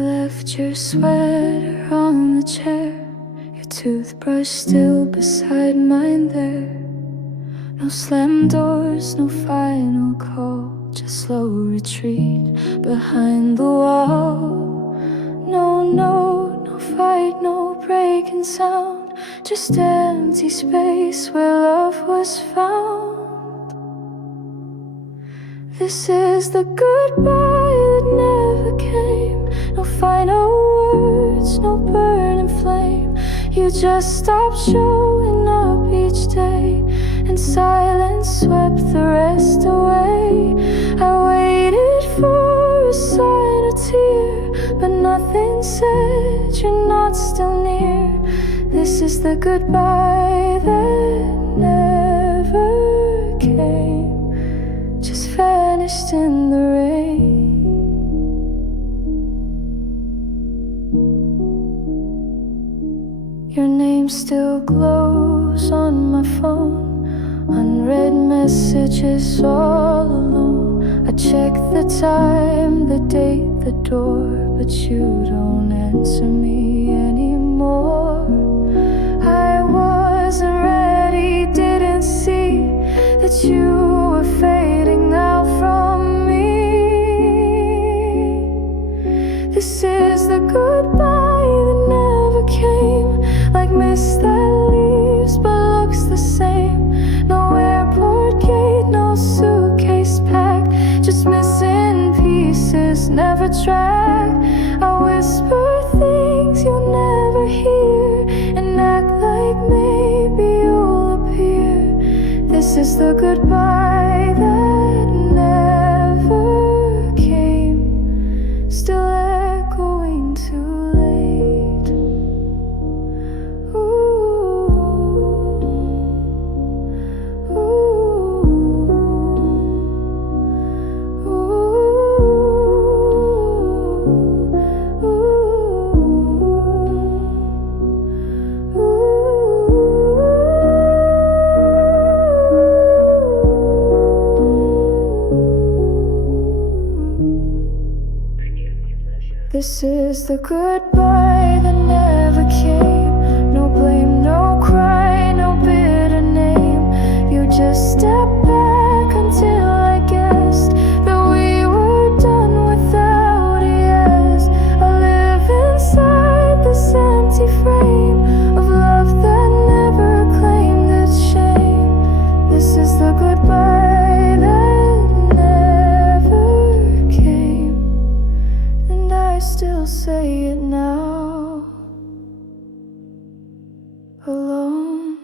left your sweater on the chair, your toothbrush still beside mine there. No slam doors, no final call, just slow retreat behind the wall. No fight, no breaking sound, just empty space where love was found. This is the goodbye that never came. No final words, no burning flame. You just stopped showing up each day, and silence swept the rest away. I waited for a sign, a tear, but nothing said you're not still near. This is the goodbye that never came, just vanished in the rain. Your name still glows on my phone, unread messages all alone. I check the time, the date, the door, but you don't answer me anymore. I wasn't ready, didn't see that you were fading out from me. This is the goodbye that never came, like mist that leaves but looks the same. No airport gate, no suitcase packed, just missing pieces, never tracked. I whisper things you'll never hear, and act like maybe you'll appear. This is the goodbye that never came, still echoing too late. This is the goodbye that never came. No blame, no cry, no bitter name. You just stepped back until I guessed that we were done without a yes. I live inside this empty frame of love that never claimed its shame. This is the goodbye that never came, and I still say it now, alone.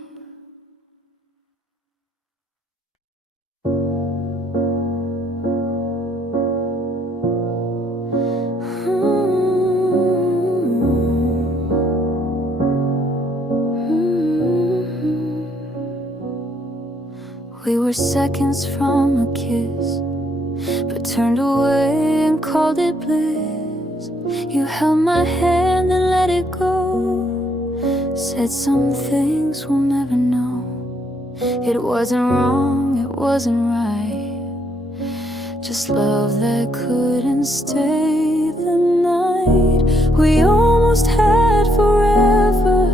We were seconds from a kiss, but turned away and called it bliss. You held my hand and let it go, said some things we'll never know. It wasn't wrong, it wasn't right, just love that couldn't stay the night. We almost had forever,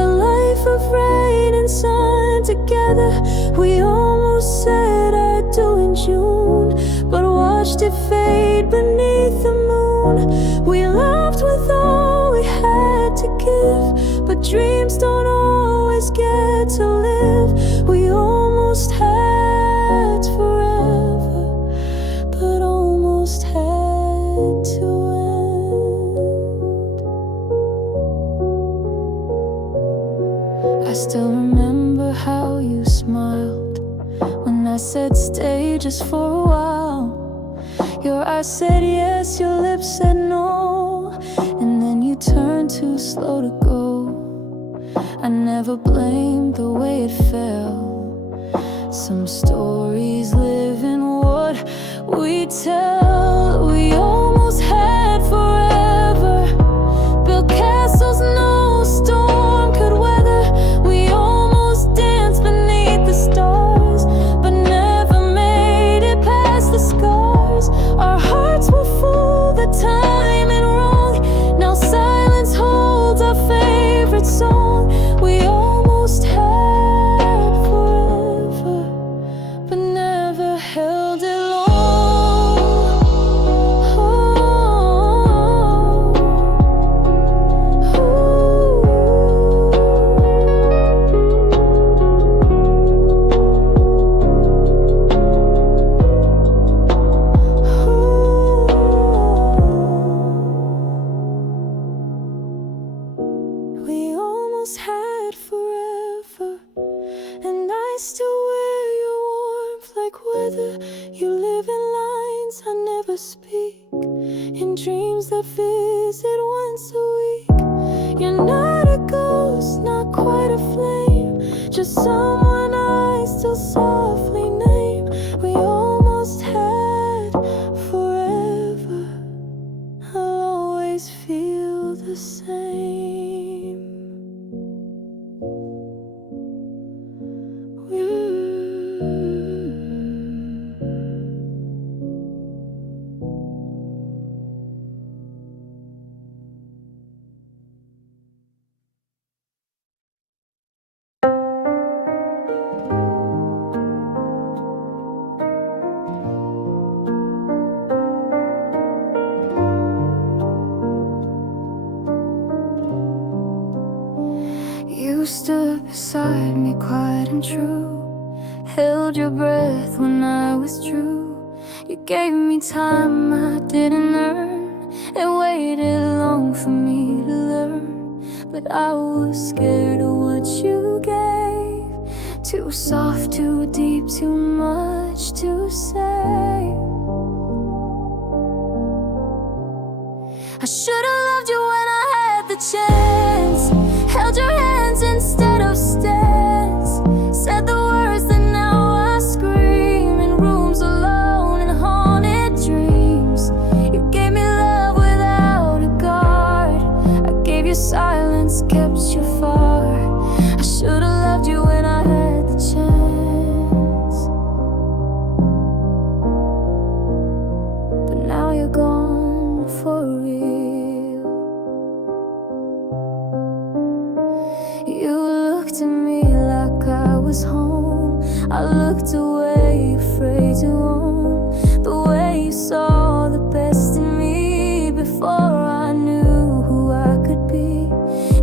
a life of rain and sun together. We almost said I do in June, but watched it fade beneath the moon. We loved with all we had to give, but dreams don't always get to live. We almost had forever, but almost had to end. I still remember how you smiled when I said stay just for a while. Your eyes said yes, your lips said no, and then you turned too slow to go. I never blamed the way it felt. Some stories live in what we tell. We almost had forever, built castles no storm could weather. We almost danced beneath the stars, but never made it past the scars. Our hearts were full, the time and wrong. dreams that visit once a week. You're not a ghost, not quite a flame, just someone I still softly name. We almost had forever. I'll always feel the same. You stood beside me quiet and true, held your breath when I withdrew. You gave me time I didn't earn, and waited long for me to learn. But I was scared of what you gave, too soft, too deep, too much to say. I should've loved you when I had the chance, held your hands instead of stance, said the words that now I scream in rooms alone and haunted dreams. You gave me love without a guard, I gave you silence, kept you far. I should've loved you when I had the chance, but now you're gone for real. You looked at me like I was home, I looked away, afraid to own the way you saw the best in me before I knew who I could be.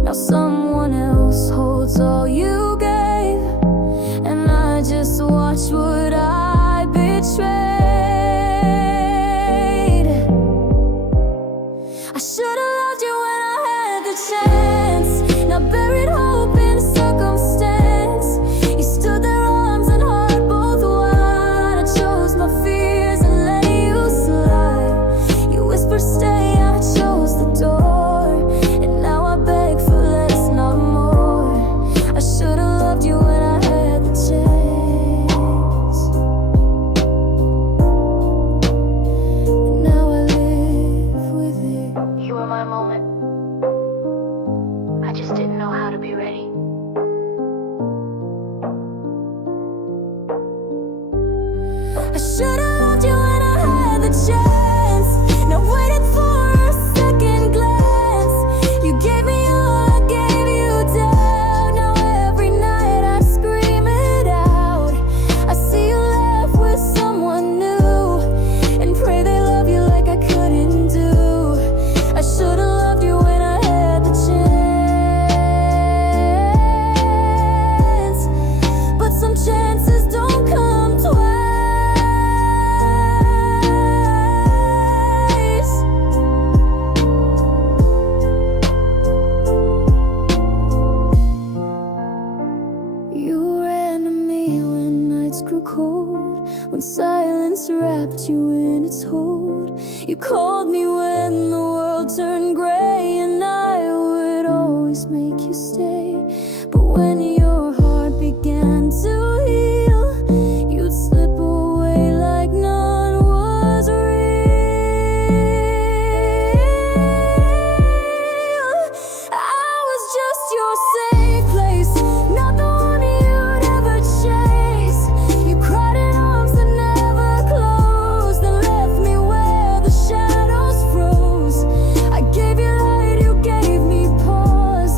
Now someone else holds all you gave, and I just watched what I betrayed. I should've loved you when I had the chance, now buried hope in circumstance. You stood there, arms and heart both wide. I chose my fears and let you slide. You whispered stay, I chose the door, and now I beg for less, not more. I should've loved you when I had the chance, and now I live with it. You were my moment, I just didn't know how to be ready. I should've loved you when I had the chance, now waited for a second glance. You gave me all, I gave you doubt. Now every night I scream it out. I see you laugh with someone new, and pray they love you like I couldn't do. I should've loved you when I had the chance, but some chances don't come twice. You ran to me when nights grew cold, when silence wrapped you in its hold. You called me when the world turned gray, and I would always make you stay. But when your heart began to heal, you'd slip away like none was real. I was just your safe place, not the one you'd ever chase. You cried in arms that never closed, and left me where the shadows froze. I gave you light, you gave me pause.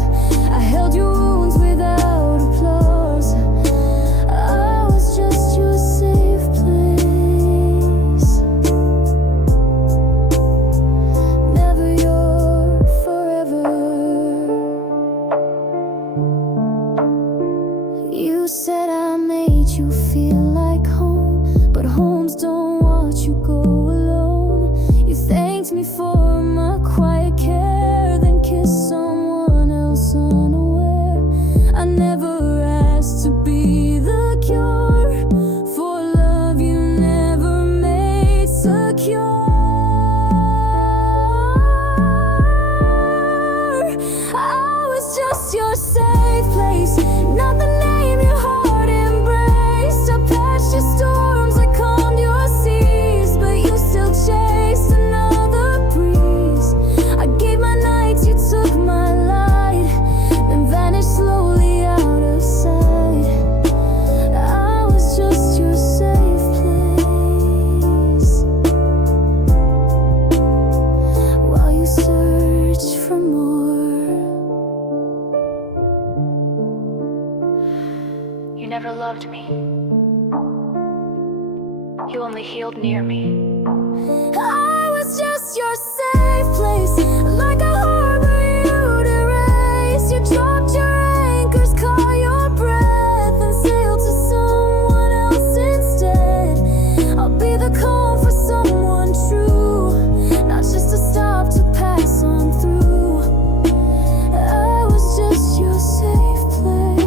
never loved me. You only healed near me. I was just your safe place, like a harbor you'd erase. You dropped your anchors, caught your breath, and sailed to someone else instead. I'll be the calm for someone true, not just a stop to pass on through. I was just your safe place,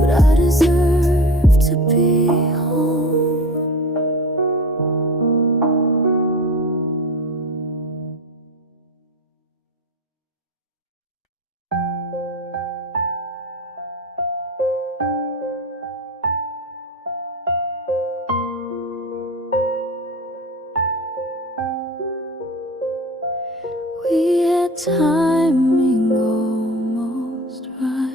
but I deserve to be home. We had timing almost right,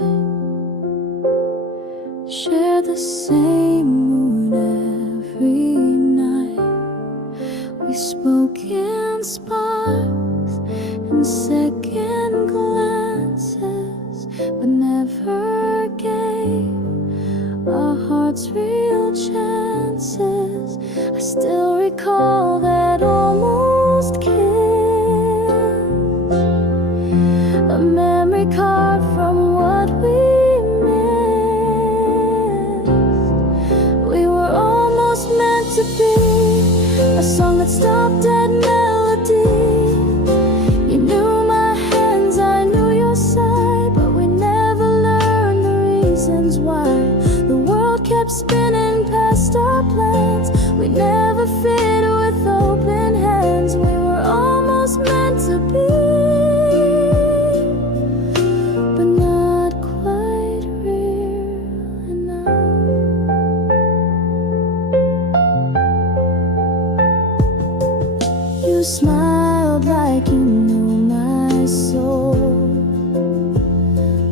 shared the same mood every night. We spoke in sparks and second glances, but never gave our hearts real chances. I still recall that almost kiss, a memory carved from what we missed. We were almost meant to be a song that stopped at melody. You knew my hands, I knew your side, but we never learned the reasons why. The world kept spinning past our plans. We never fit with open hands. We were almost meant to be, but not quite real enough. You smiled like you knew my soul,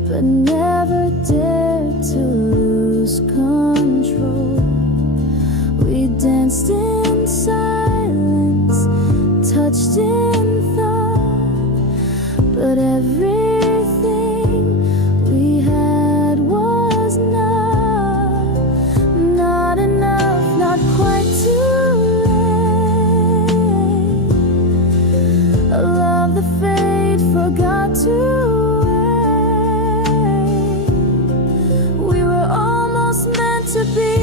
but never dared to lose control. We danced in silence, touched in thought, but everything we had was not enough, not quite too late. A love the fate forgot to wait. We were almost meant to be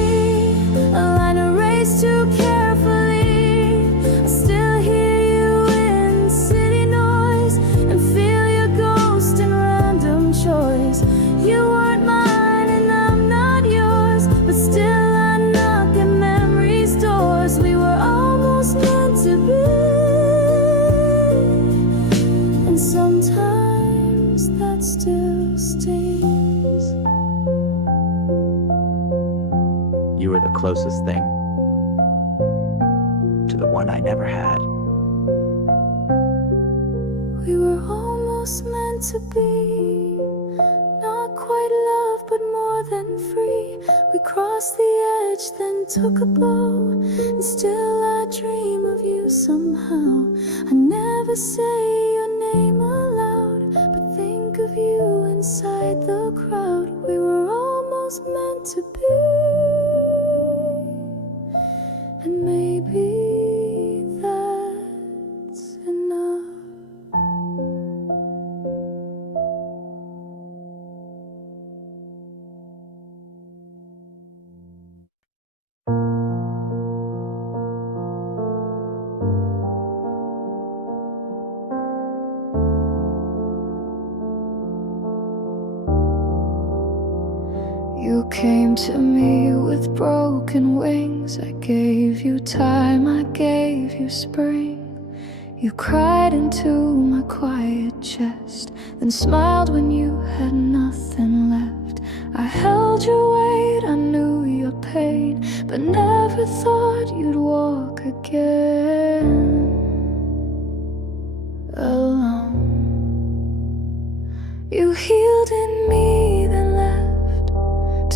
a line erased too carefully. I still hear you in city noise and feel your ghost in random choice. You weren't mine and I'm not yours, but still I knock at memory's doors. We were almost meant to be, and sometimes that still stings. You were the closest thing to the one I never had. We were almost meant to be, not quite love, but more than free. We crossed the edge, then took a bow, and still I dream of you somehow. I never say your name aloud, but think of you inside the crowd. We were almost meant to be, and maybe that's enough. You came to me with broken wings. I gave you time, I gave you spring. You cried into my quiet chest, then smiled when you had nothing left. I held your weight, I knew your pain, but never thought you'd walk again alone. You healed in me, then left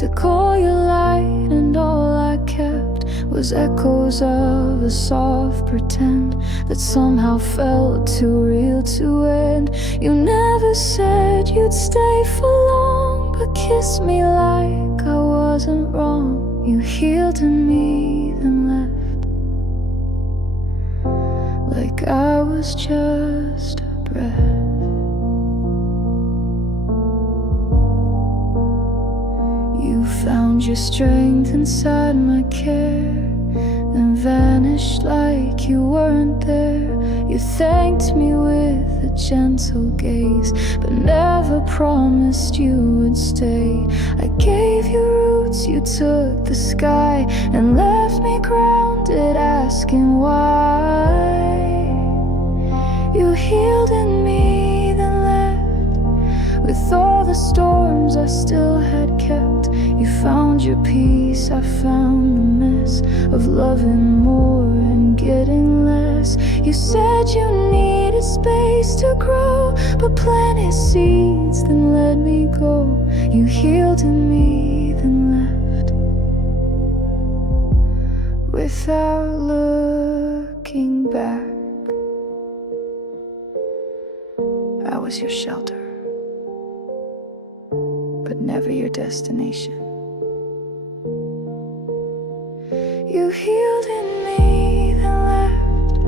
to call your light, and all I kept was echoes of a soft pretend that somehow felt too real to end. You never said you'd stay for long, but kissed me like I wasn't wrong. You healed in me, then left like I was just a breath. You found your strength inside my care, then vanished like you weren't there. You thanked me with a gentle gaze, but never promised you would stay. I gave you roots, you took the sky, and left me grounded, asking why. You healed in me, then left with all the storms I still had kept. You found your peace, I found the mess of loving more and getting less. You said you needed space to grow, but planted seeds, then let me go. You healed in me, then left without looking back. I was your shelter, but never your destination. You healed in me, then left.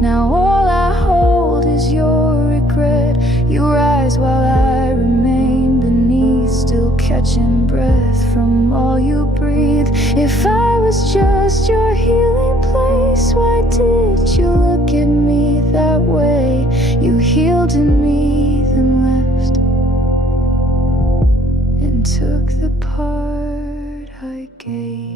Now all I hold is your regret. You rise while I remain beneath, still catching breath from all you breathe. If I was just your healing place, why did you look at me that way? You healed in me, then left, and took the part I gave.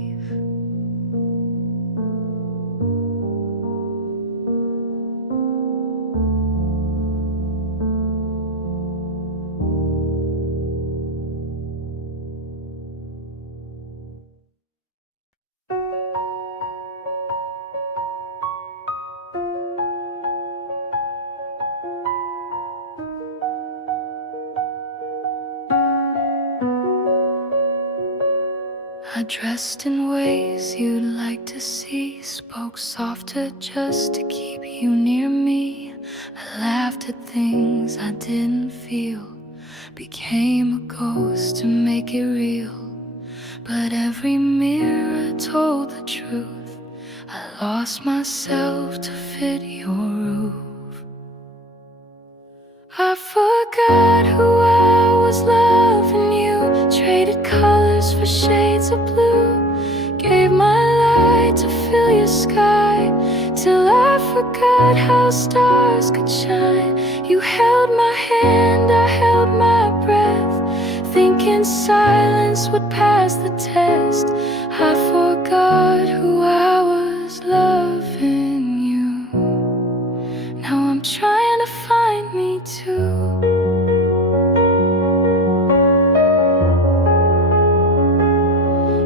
I dressed in ways you'd like to see, spoke softer just to keep you near me. I laughed at things I didn't feel, became a ghost to make it real. But every mirror told the truth. I lost myself to fit your roof. I forgot who I was loving you, traded colors for shades of blue, gave my light to fill your sky, till I forgot how stars could shine. You held my hand, I held my breath, thinking silence would pass the test. I forgot who I was loving you. Now I'm trying to find me too.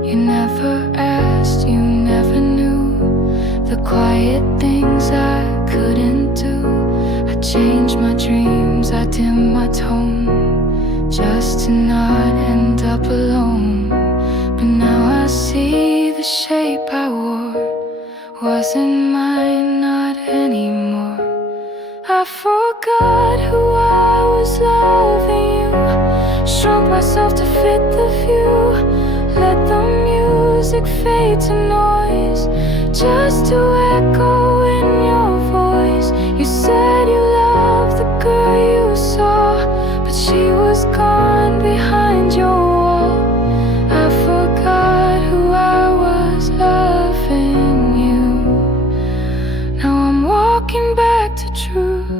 You never asked, you never knew the quiet things I couldn't do. I changed my dreams, I dimmed my tone, just to not end up alone. But now I see the shape I wore wasn't mine, not anymore. I forgot who I was loving you, shrunk myself to fit the view, let the music fade to noise, just to echo in your voice. You said you loved the girl you saw, but she was gone behind your wall. I forgot who I was loving you. Now I'm walking back to truth.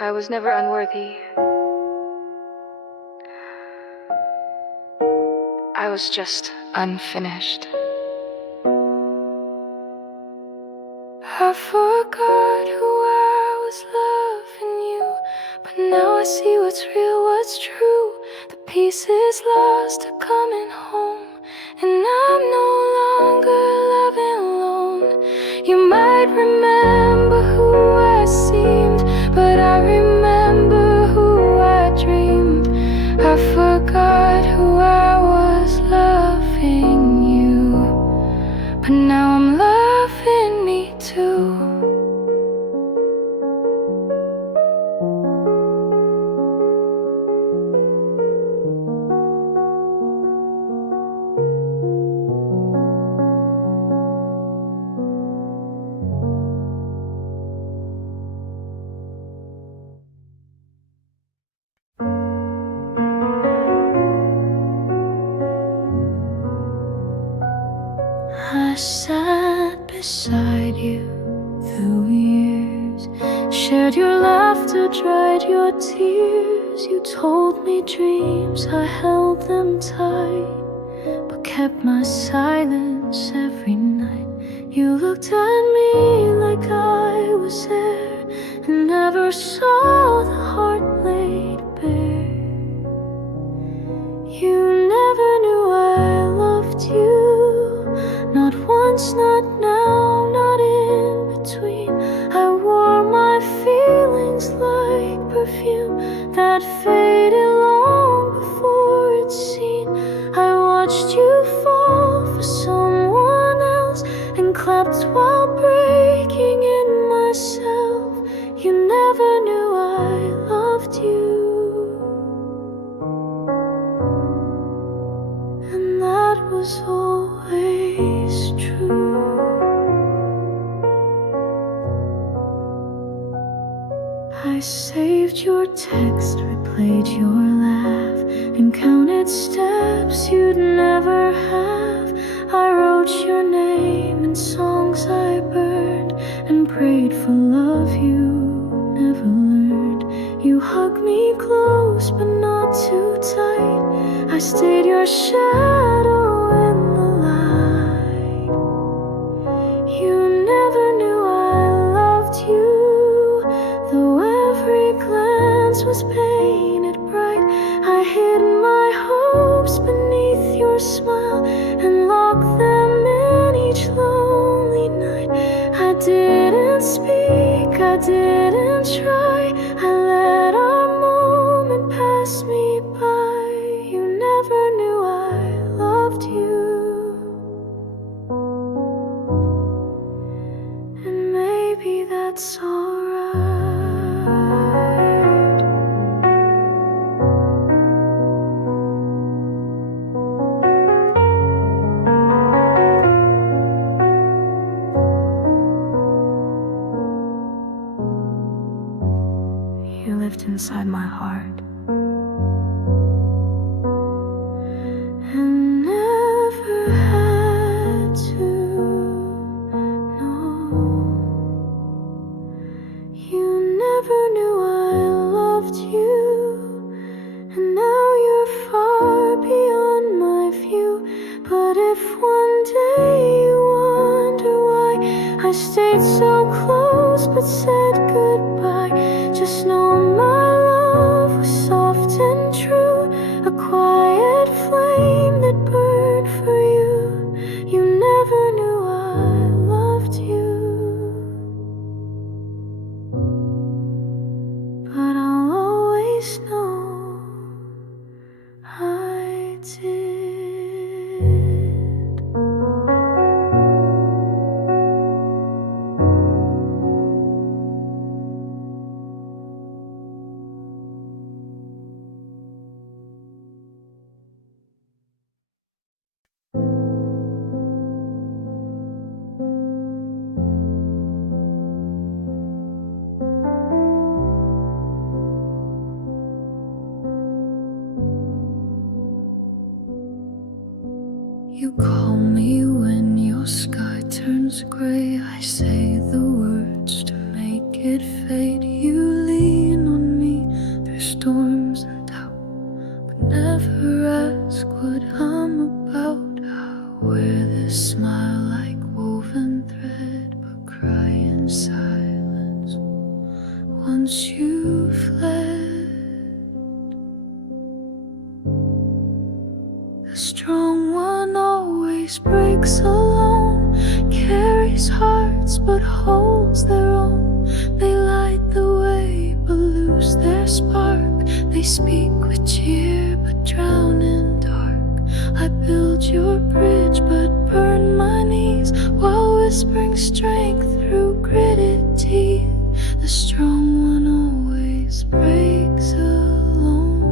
I was never unworthy. I was just unfinished. I forgot who I was loving you, but now I see what's real, what's true. The pieces lost are coming home, and I'm no longer loving alone. You might remember who I seemed, but I remember who I dreamed. I forgot who I was loving you, but now I'm loving me too. I sat beside you through years, shared your laughter, dried your tears. You told me dreams, I held them tight, but kept my silence every night. You looked at me like I was there, and never saw the heart laid bare. You never knew I loved you, not once, not now, not in between. I wore my feelings like perfume that faded long before it's seen. I watched you fall for someone else and clapped while breaking in myself. You never knew I loved you, and that was always true. I saved your text, replayed your laugh, and counted steps you'd never have. I wrote your name in songs I burned, and prayed for love you never learned. You hugged me close but not too tight. I stayed your shadow in the light. You never knew I loved you, though every glance was painted bright. I hid my hopes beneath your smile and locked them in each lonely night. I didn't speak, I didn't try. I let our moment pass me by. You never knew I loved you, and maybe that's alright. You lived inside my heart and never had to know. You never knew I loved you, and now you're far beyond my view. But if one day you wonder why I stayed so close but said goodbye, just know my love was soft and true, a quiet flame that burned for you. You never knew I loved you, but I'll always know I did. You call me when your sky turns gray. I say the words to make it fade. You lean on me through storms and doubt, but never ask what I'm about. I wear this smile like woven thread, but cry in silence once you fled. The strong one always breaks alone, carries hearts but holds their own. They light the way but lose their spark. They speak with cheer but drown in dark. I build your bridge but burn my knees, while whispering strength through gritted teeth. The strong one always breaks alone,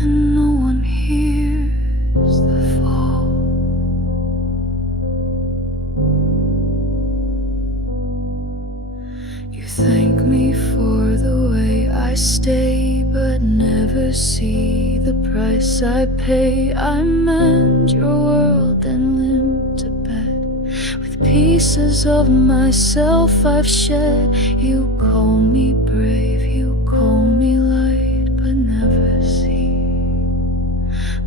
and no one hears the fall. You thank me for the way I stay, but never see the price I pay. I mend your world and limp to bed with pieces of myself I've shed. You call me brave, you call me light, but never see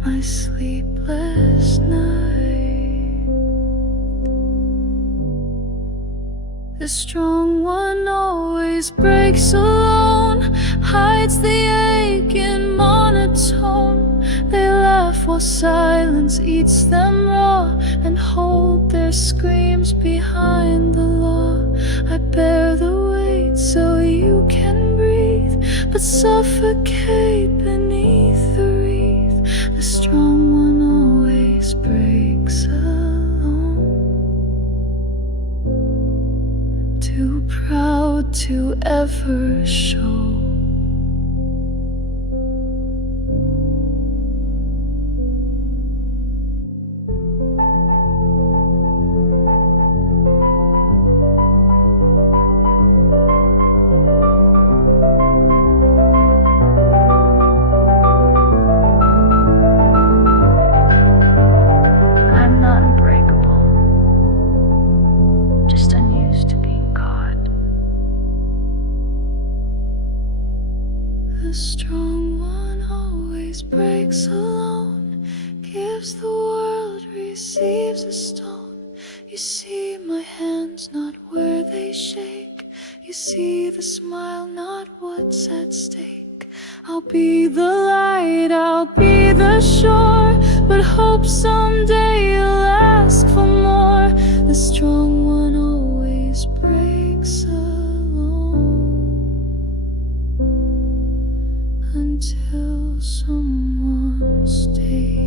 my sleepless night. The strong one always breaks alone, hides the ache in monotone. They laugh while silence eats them raw, and hold their screams behind the law. I bear the weight so you can breathe, but suffocate beneath the wreath. The strong one always breaks alone, too proud to ever show. I'm not unbreakable, just unused to being caught. The strong one always breaks alone, gives the world, receives a stone. You see my hands, not where they shake. You see the smile, not what's at stake. I'll be the light, I'll be the shore, but hope someday you'll ask for more. The strong one always breaks alone, until someone stays.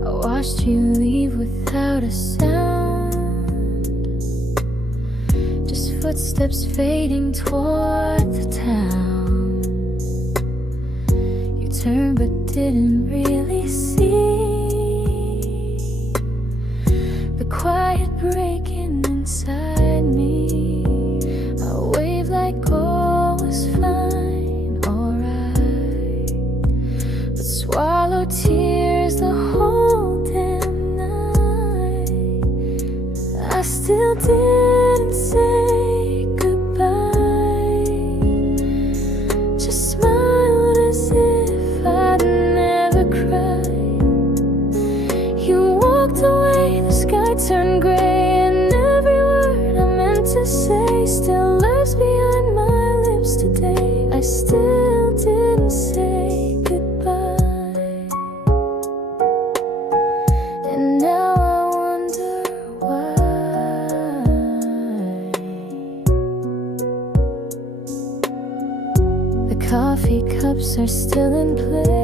I watched you leave without a sound, just footsteps fading toward the town. You turned but didn't really see the quiet breaking inside me. I waved like all was fine, alright, but swallowed tears the whole damn night. I still didn't say goodbye, just smiled as if I'd never cried. You walked away, the sky turned gray, and every word I meant to say still lives behind my lips today. I still didn't say goodbye, and now I wonder why. The coffee cups are still in place,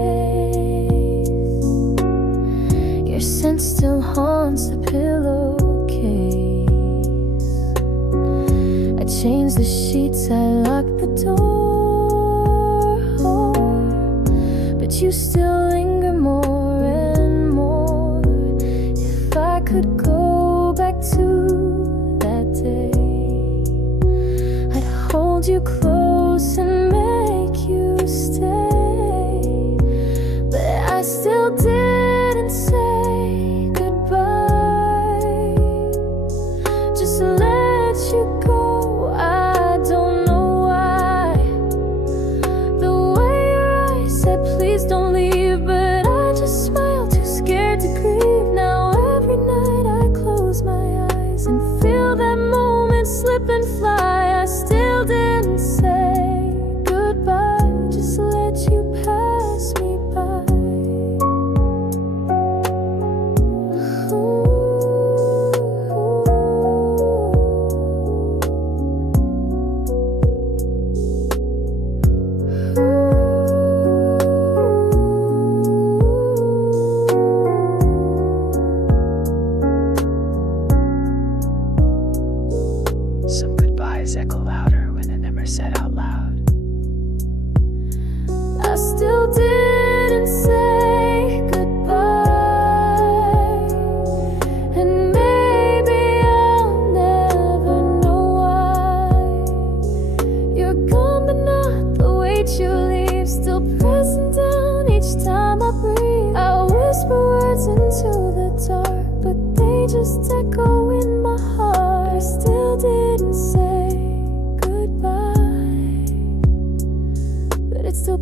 your scent still haunts the pillowcase. I changed the sheets, I locked the door, but you still linger more and more. If I could go back to that day, I'd hold you close and make you stay. But I still didn't say goodbye.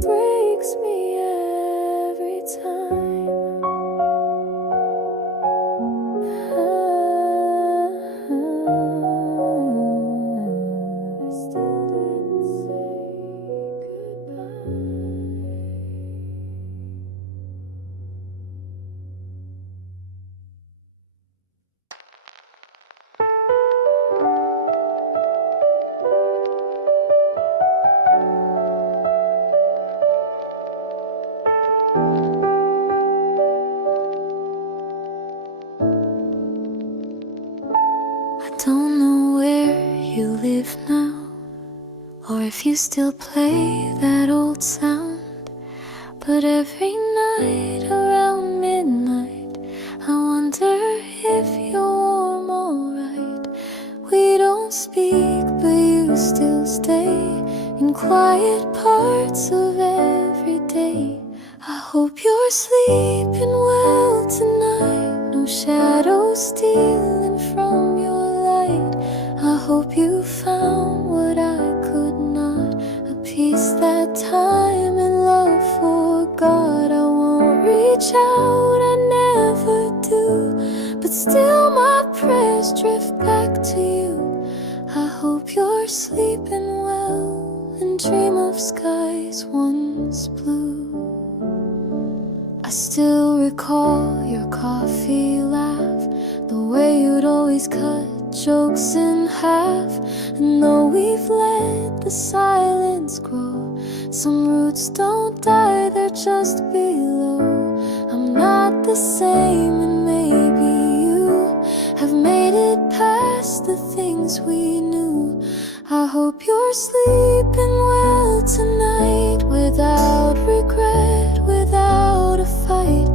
breaks me every time. I still didn't say goodbye. I don't know where you live now, or if you still play that old sound. But every night around midnight, I wonder if you're warm alright. We don't speak, but you still stay in quiet parts of every day. I hope you're sleeping well tonight, no shadows stealing from your light. I hope you found what I could not, a peace that time and love forgot. I won't reach out, I never do, but still my prayers drift back to you. I hope you're sleeping well and dream of skies once blue. I still recall your coffee laugh, the way you'd always cut jokes in half. And though we've let the silence grow, some roots don't die, they're just below. I'm not the same, and maybe you have made it past the things we knew. I hope you're sleeping well tonight, without regret, without a fight.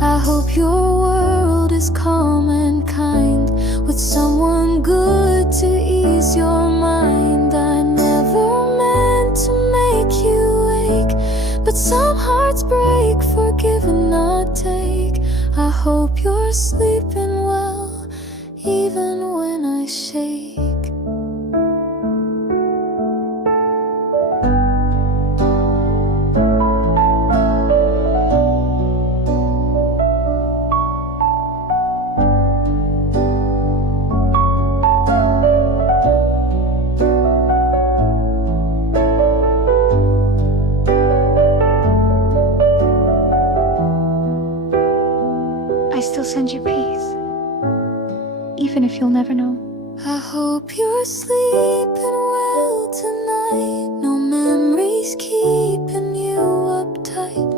I hope your world is calm and kind, with someone good to ease your mind. I never meant to make you ache, but some hearts break, forgive and not take. I hope you're sleeping well, even when I shake. I still send you peace, even if you'll never know. I hope you're sleeping well tonight, no memories keeping you uptight.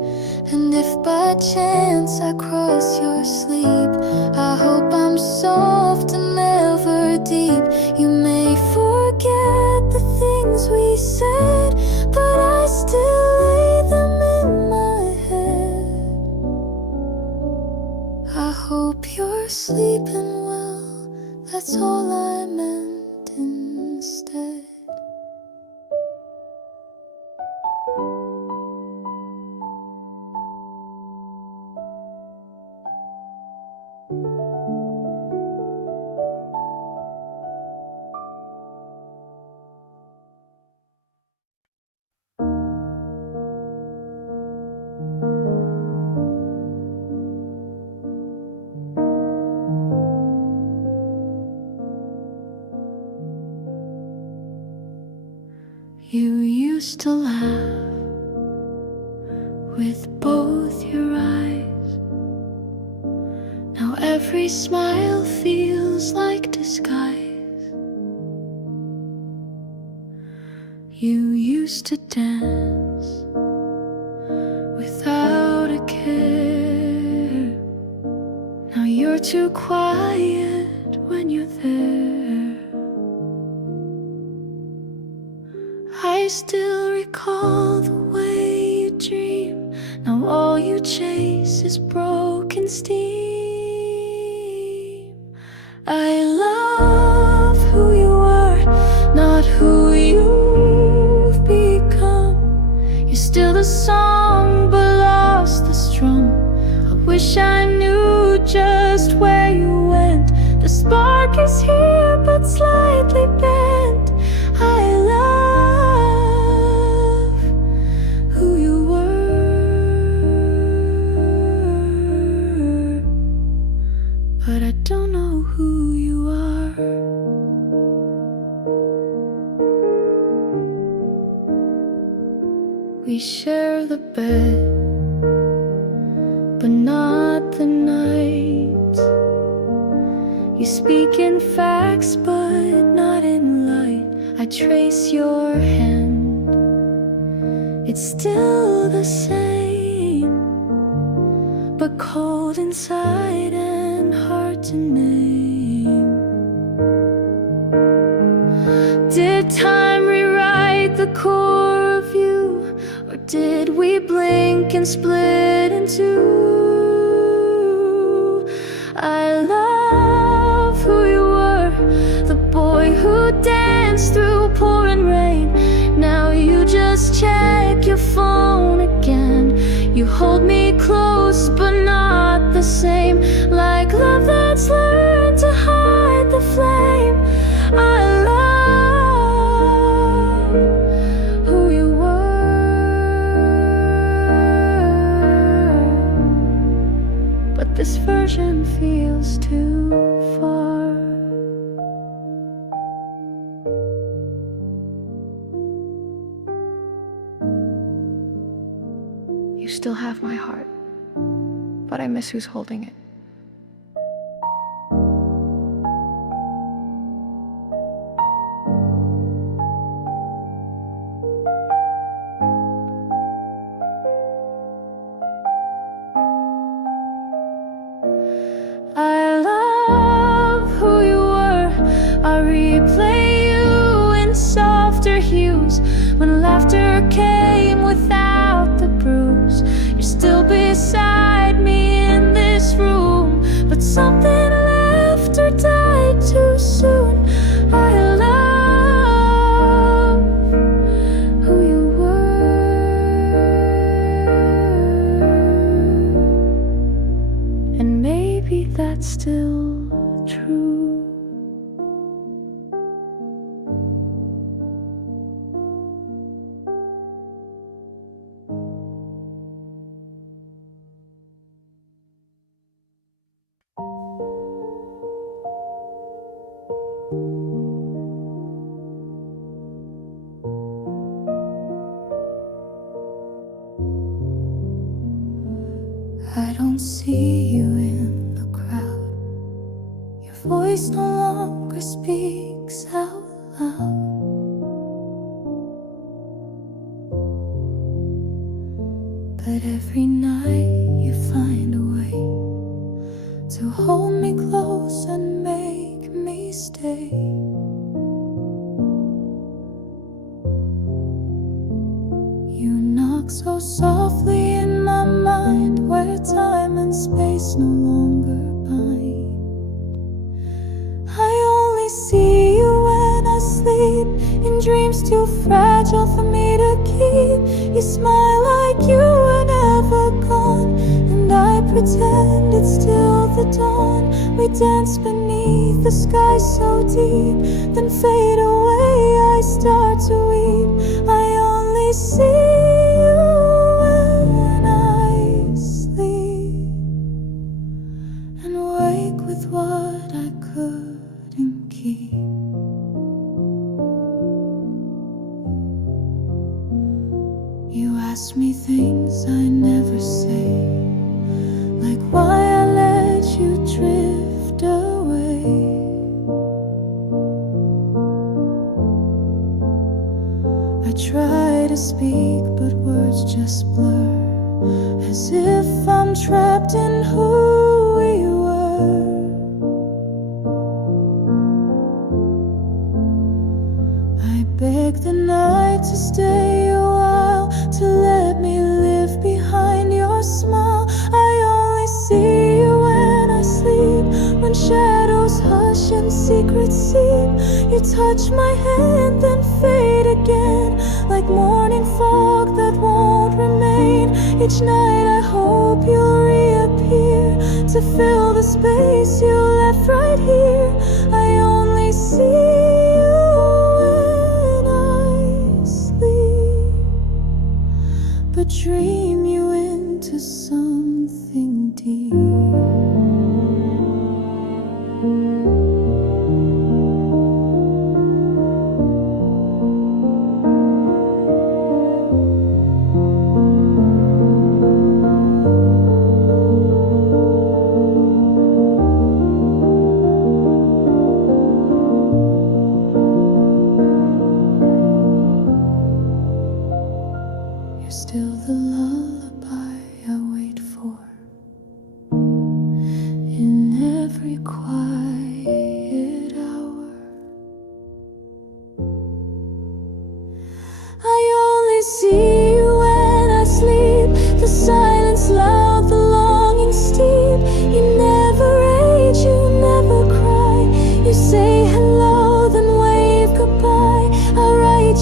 And if by chance I cross your sleep, I hope I'm soft and never deep. You may forget the things we said, but I still lay them in my head. I hope you're sleeping well, that's all I meant instead. You used to laugh with both your eyes. Now every smile feels like disguise. You used to dance without a care. Now you're too quiet when you're there. I still recall the way you dream. Now all you chase is broken steam. I love who you are, not who you've become. You're still the song, but lost the strum. I wish I knew just where you went. The spark is here, but slightly bent. I love who you We share the bed, but not the night. You speak in facts, but not in light. I trace your hand, it's still the same, but cold inside and hard to name. Did time rewrite the core of you, or did we blink and split in two? I love who you were, the boy who danced through pouring rain. Now you just check your phone again. You hold me close but not the same, like love that's learned to hide the flame. I love who you were, but this version feels too far. You still have my heart, but I miss who's holding it. I love who you were. I replay you in softer hues, when laughter came without the bruise. You're still beside me in this room, but something left or died too soon. I love who you were, and maybe that's still true. I don't see you in the crowd. Your voice no longer speaks out loud. But every night you find a way to hold me close and make me stay. You knock so softly in my mind, where time and space no longer bind. I only see you when I sleep, in dreams too fragile for me to keep. You smile like you were never gone, and I pretend it's still the dawn. We dance beneath the sky so deep, then fade away, I start to weep. I only see you when I sleep, and wake with what I couldn't keep. You ask me things I never say, like why I let you drift away. I try to speak, but words just blur, as if I'm trapped in who we were. I beg the night to stay a while, to let me live behind your smile. I only see you when I sleep, when shadows hush and secrets seep. You touch my hand, then fade again, like morning fog that won't remain. Each night I hope you'll reappear, to fill the space you left right here. I only see you when I sleep, but dream you into something deep.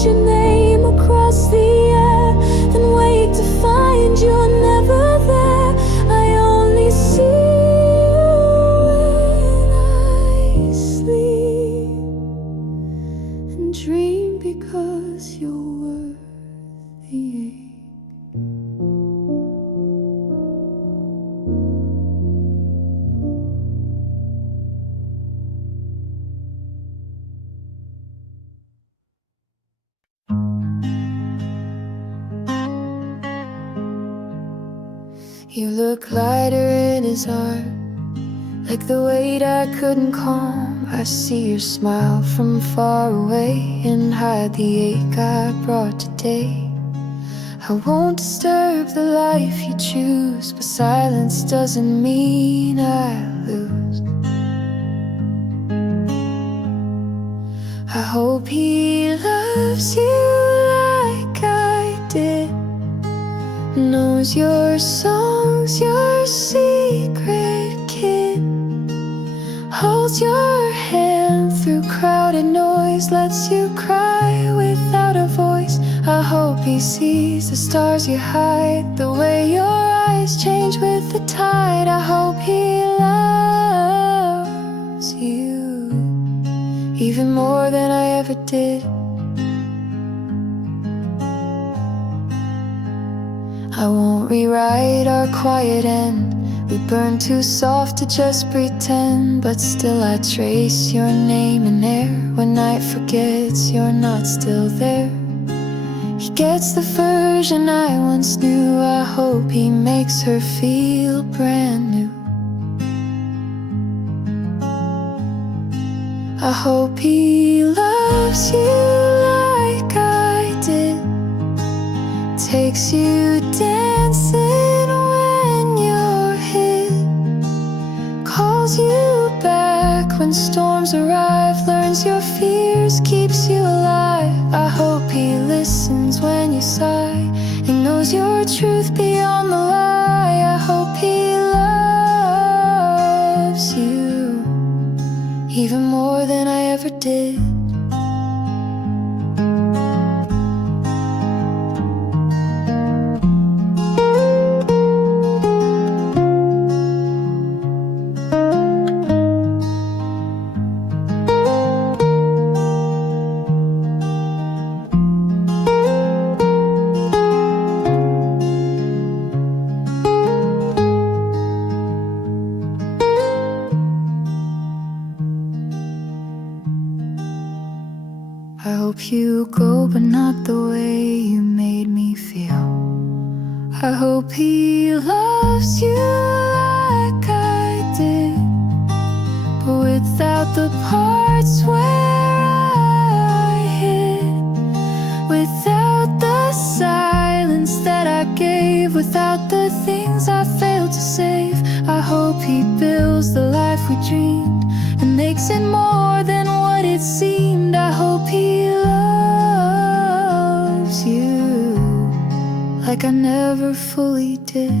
your name across the air, then wake to find you're never there. I only see you when I sleep, and dream because you're worth the ache. You look lighter in his arm, like the weight I couldn't calm. I see your smile from far away and hide the ache I brought today. I won't disturb the life you choose, but silence doesn't mean I lose. I hope he loves you like I did, knows your songs, your secret kid, holds your hand through crowded noise, lets you cry without a voice. I hope he sees the stars you hide, the way your eyes change with the tide. I hope he loves you even more than I ever did. I won't rewrite our quiet end. We burn too soft to just pretend, but still I trace your name in air. When night forgets you're not still there. He gets the version I once knew. I hope he makes her feel brand new. I hope he loves you like I did, takes you dancing when you're hit, calls you back when storms arrive, learns your fears, keeps you alive. I hope he listens when you sigh and knows your truth beyond the lie. I hope he loves you even more than I ever did. I hope you go, but not the way you made me feel. I hope he loves you like I did, but without the parts where I hid, without the silence that I gave, without the things I failed to save. I hope he builds the life we dreamed and makes it more than what it seemed. I hope he loves you like I never fully did.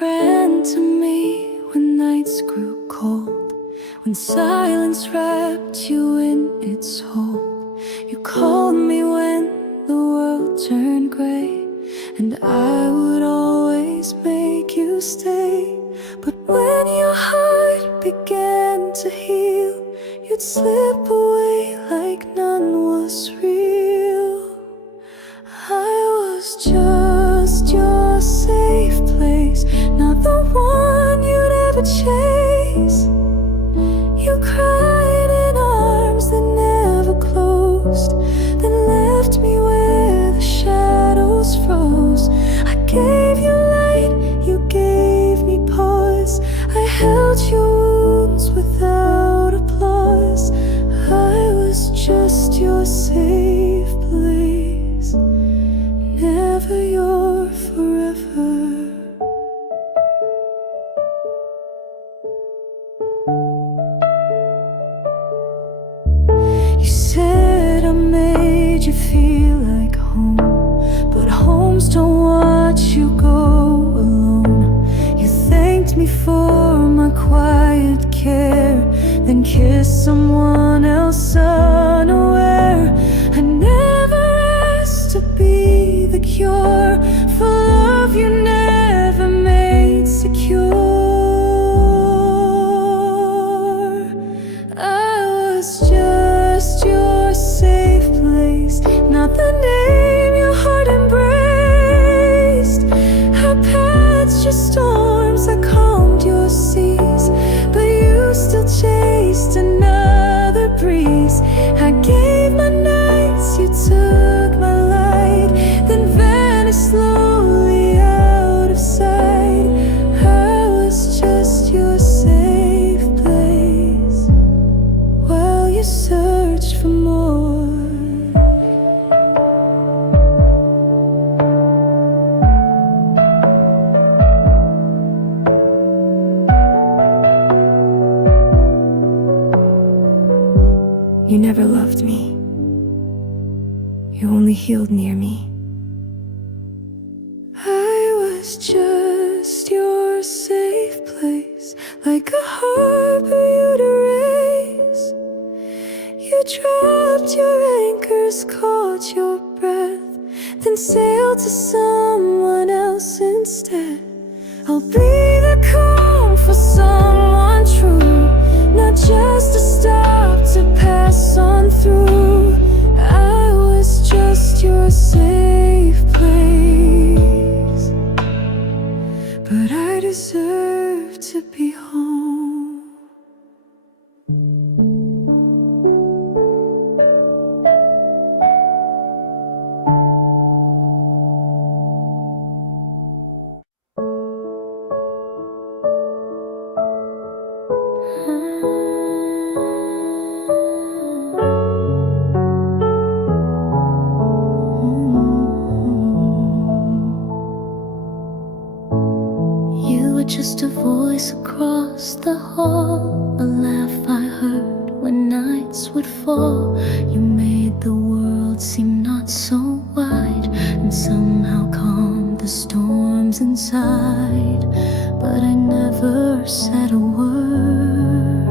Ran to me when nights grew cold, when silence wrapped you in its hold. You called me when the world turned gray, and I would always make you stay. But when your heart began to heal, you'd slip away like none was real. I was just your safe place, not the one you'd ever chase. You cried in arms that never closed, then left me where the shadows froze. I gave you light, you gave me pause. I held your wounds without applause. I was just your safe place, never your forever. for my quiet care, then kiss someone else unaware. I never asked to be the cure for love you never made secure. I was just your safe place, not the name your heart embraced. Our paths just storms, I calmed your seas, but you still chased another breeze. I gave my nights, you took my light, then vanished slowly out of sight. I was just your safe place while you searched for more. You never loved me. You only healed near me. I was just your safe place, like a harbor you'd erase. You dropped your anchors, caught your breath, then sailed to someone else instead. I'll be the calm for someone true, not just a stop to pass on through. I was just your safe place, but I deserve to be home. You were just a voice across the hall, a laugh I heard when nights would fall. You made the world seem not so wide, and somehow calmed the storms inside. But I never said a word,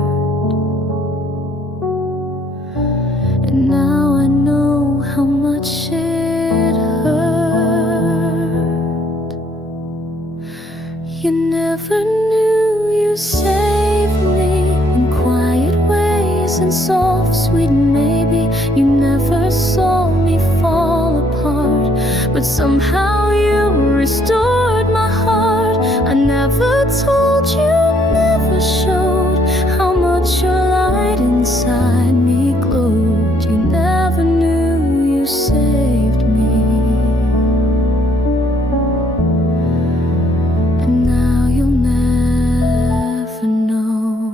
and now I know how much it hurt. You never knew you saved me in quiet ways and soft, sweet maybe. You never saw me fall apart, but somehow you restored my heart. I never told you, never showed how much your light inside me glowed. You never knew you saved me, and now you'll never know.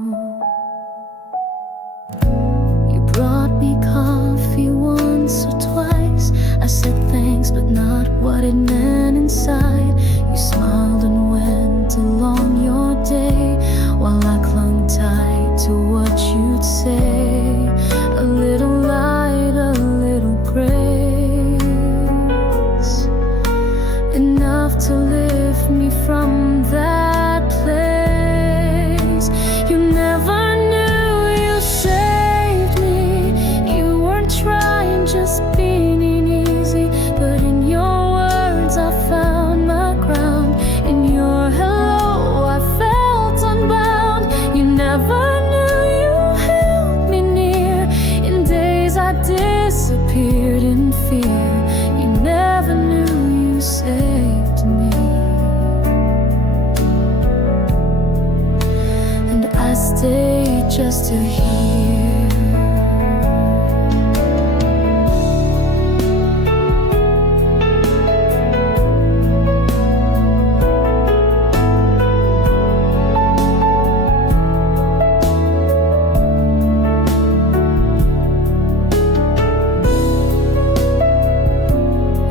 You brought me coffee once or twice. I said thanks, but not what it meant inside. You smiled and went along your day, while I clung tight to what you'd say. A little light, a little grace, enough to lift me from that place. You never knew you saved me. You weren't trying, just being easy, but in your words I found my ground. In your hello I felt unbound. You never knew you held me near in days I disappeared in fear. You never knew you saved me, and I stayed just to hear.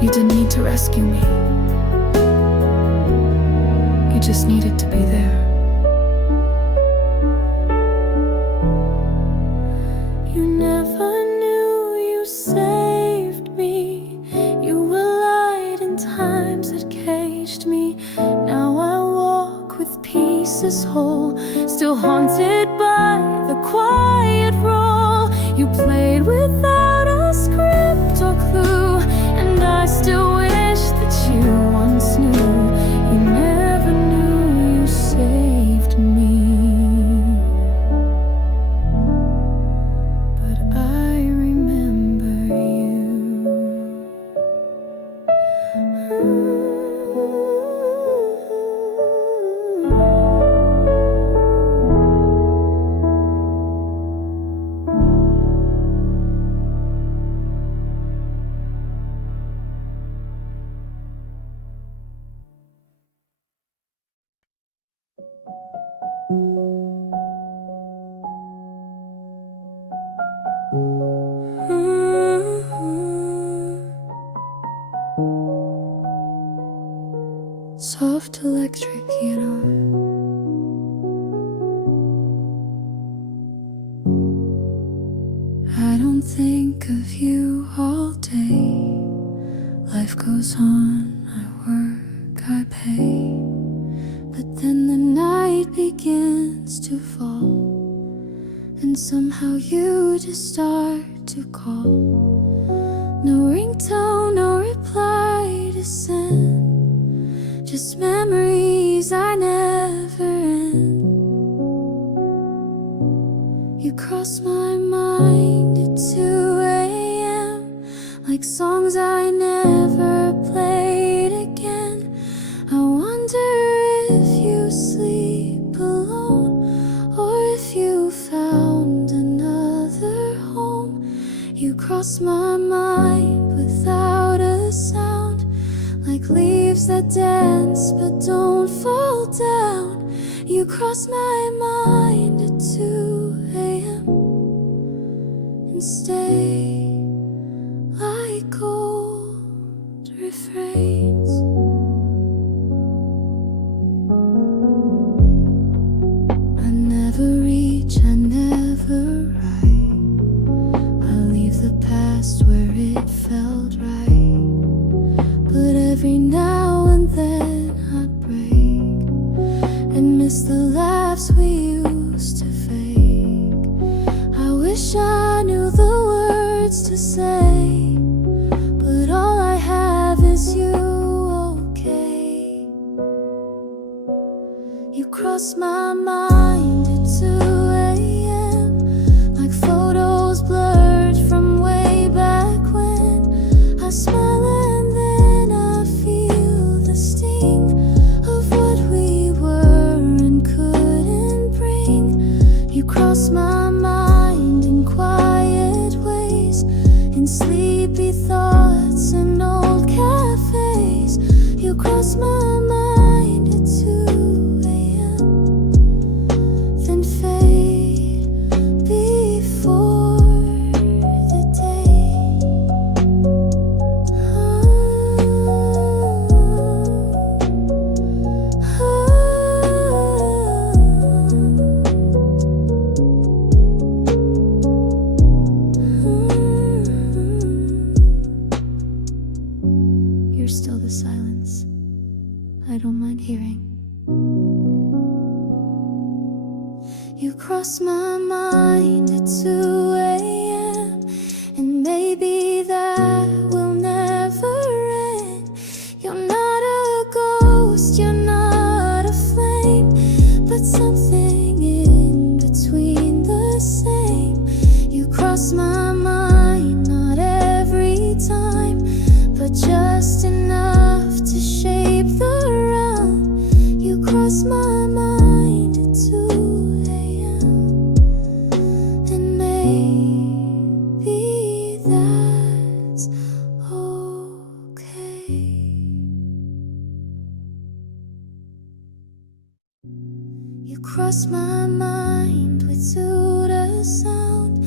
You didn't need to rescue me. You just needed to be there. You never knew you saved me. You were light in times that caged me. Now I walk with pieces whole. soul, still haunted by the quiet role you played without a script or clue. And I still wish that you once knew you never knew you saved me. But I remember you. Soft electric piano, I don't think of you all day. Life goes on, I work, I pay. But then the night begins to fall, and somehow you just start to call. No ringtone, no reply to send, just memories I never end. You cross my mind at 2 a.m. like songs I never played again. I wonder if you sleep alone, or if you found another home. You cross my mind without a sound, like leaves that dance but don't fall down. You cross my mind at 2 a.m. and stay like old refrains. I never reach, I never write. I leave the past where it felt right. But every now and then I break and miss the laughs we used to fake. I wish I knew the words to say, but all I have is you, okay? You cross my mind at 2 a.m. like photos blurred from way back when. I smile and then I feel the sting of what we were and couldn't bring. You cross my mind in quiet ways, in sleepy thoughts and old cafes. You cross my mind at 2 a.m. then fade before the day. You're still the silence I don't mind hearing. You cross my mind at 2 a.m. and maybe that will never end. You're not a ghost, you're not a flame, but something in between the same. You cross my mind, not every time, but just enough to shape the realm. You cross my mind at 2 a.m. and maybe that's okay. You cross my mind without a sound,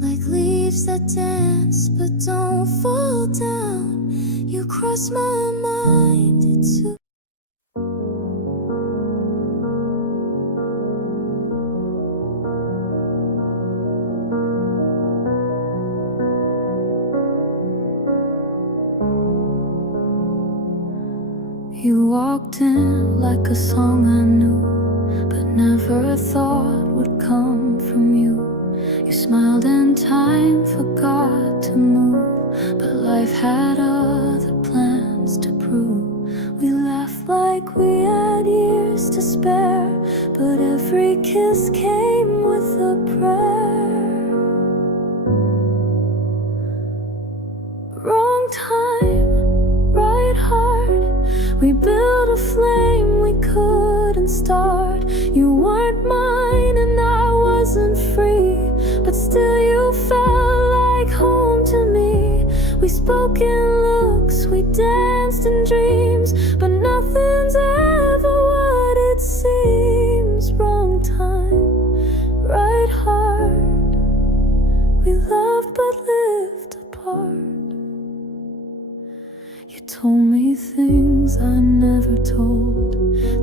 like leaves that dance but don't fall down. You cross my mind at 2. You walked in like a song I knew, but never thought would come from you. You smiled and time forgot to move, but life had other plans to prove. We laughed like we had years to spare, but every kiss came with a prayer. Wrong time, right heart. We built a flame we couldn't start. You weren't mine and I wasn't free, but still you felt like home to me. We spoke in looks, we danced in dreams, but nothing's ever what it seems. Wrong time, right heart. We loved but lived apart. You told me things I never told,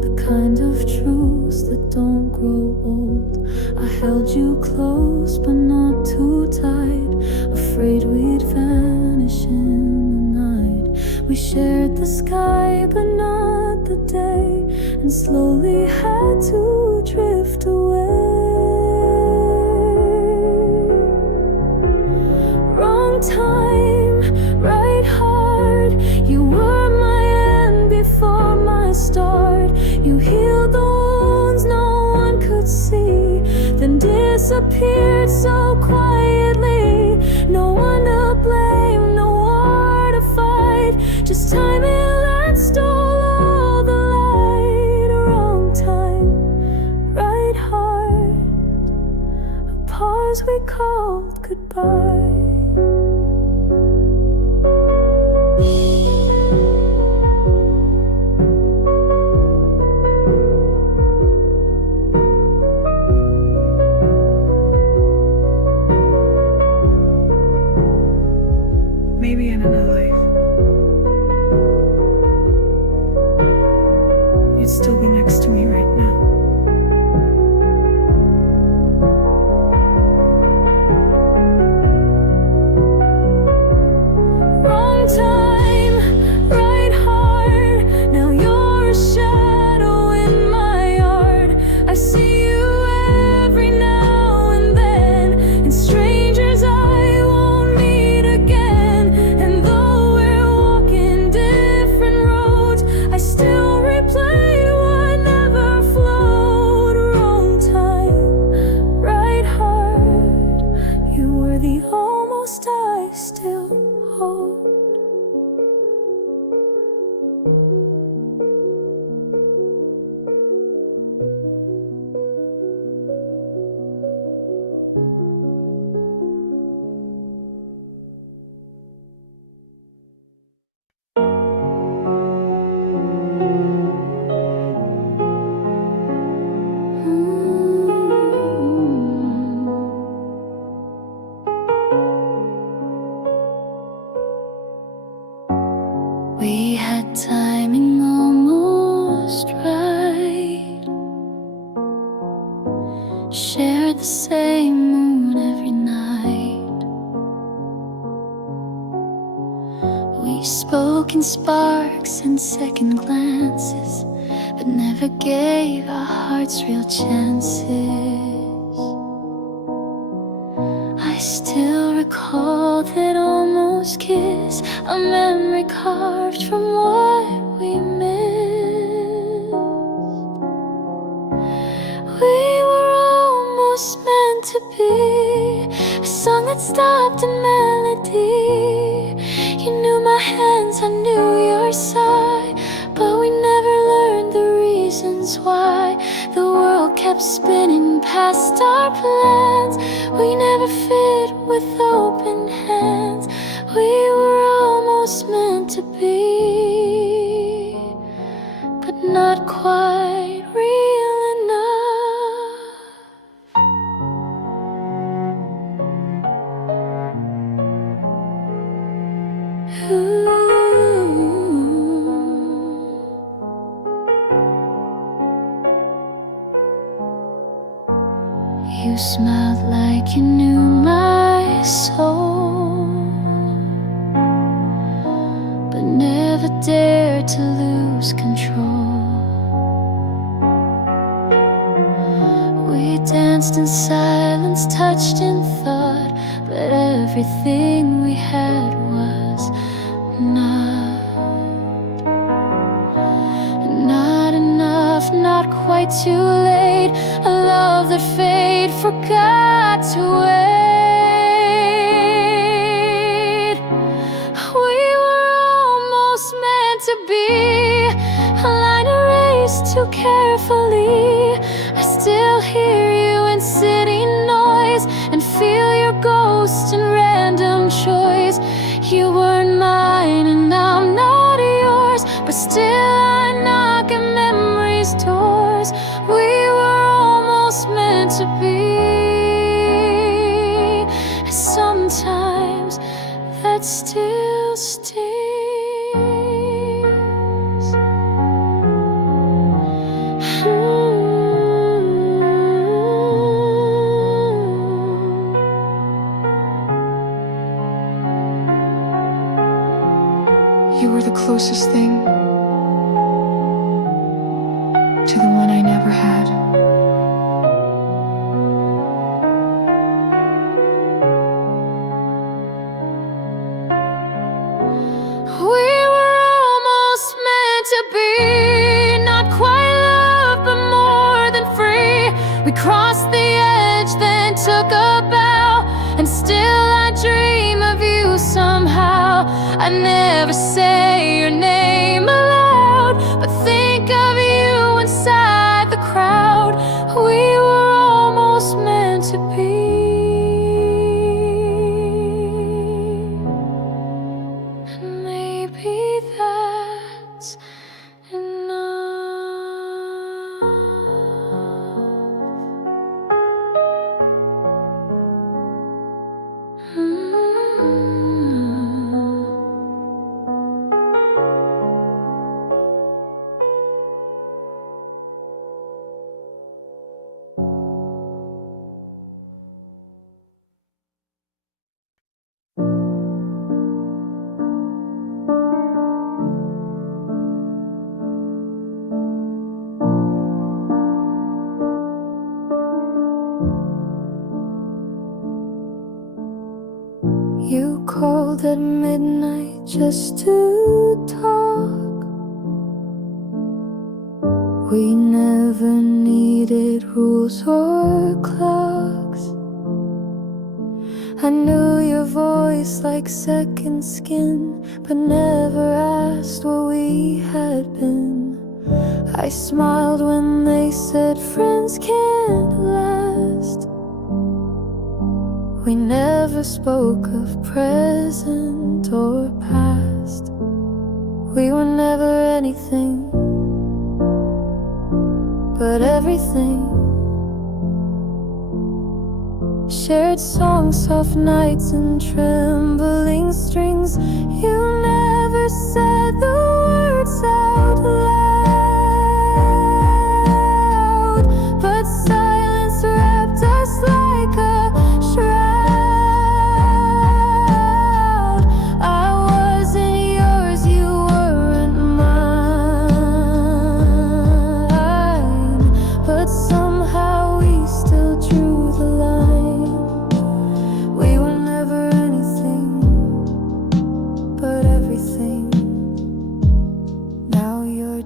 the kind of truths that don't grow old. I held you close but not too tight, afraid we'd vanish in the night. We shared the sky but not the day, and slowly had to drift away. Wrong time, right heart. You were my end before my start. You healed the wounds no one could see, then disappeared so quietly. No one to blame, no war to fight, just timing that stole all the light. Wrong time, right heart. A pause we called goodbye. Maybe in another life, you'd still be next to me right now. Wrong time, right heart. Now you're a shadow in my yard. I see you every now and then, and strangers I won't meet again. And though we're walking different roads, I still replay what never flowed. Wrong time, right heart. You were the almost I still hold. We had timing almost right, shared the same moon every night. We spoke in sparks and second glances, but never gave our hearts real chances. I still recall that almost kiss, a memory carved from what we missed. We were almost meant to be, a song that stopped a melody. You knew my hands, I knew your sigh, but we never learned the reasons why. The world kept spinning past our plans. We never fit with open hands. We were almost meant to be, but not quite real enough. You smiled like you knew my soul, but never dared to lose control. We danced in silence, touched in thought, but everything we had was not enough, not quite too late. A love that fate forgot to wait. We were almost meant to be, a line erased too carefully. I still hear you in city noise and feel your ghost in random choice. You weren't mine and I'm not yours, but still I knock at memory's doors. We were almost meant to be. Sometimes that still stings. You were the closest thing to the one I never had. We were almost meant to be, not quite love, but more than free. We crossed the edge, then took a bow, and still I dream of you somehow. I never say your name aloud, but think of you inside the crowd. We were almost meant to be. And maybe that's enough. You called at midnight just to talk. We never needed rules or clocks. I knew your voice like second skin, but never asked what we had been. I smiled when they said friends can't last. We never spoke of present or past. We were never anything but everything. Shared songs, soft nights and trembling strings. You never said the words out loud, but silence wrapped us like a shroud. I wasn't yours, you weren't mine, but somehow we still drew the line. We were never anything but everything. Now you're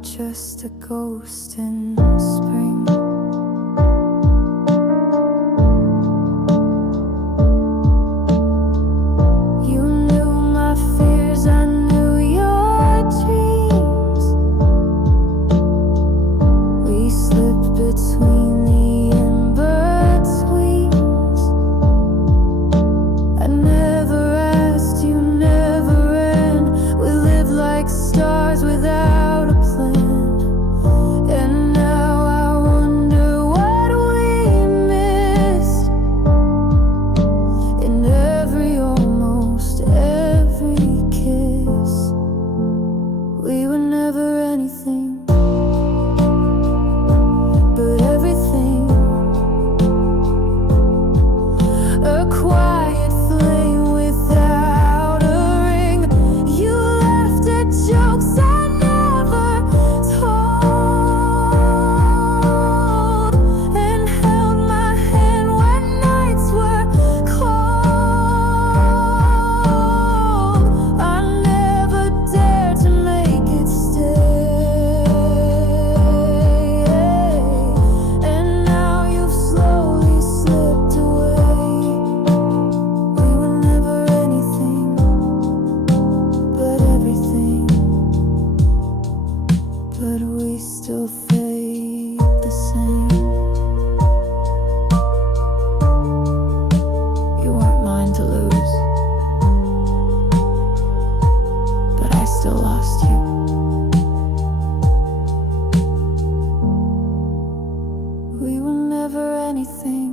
anything,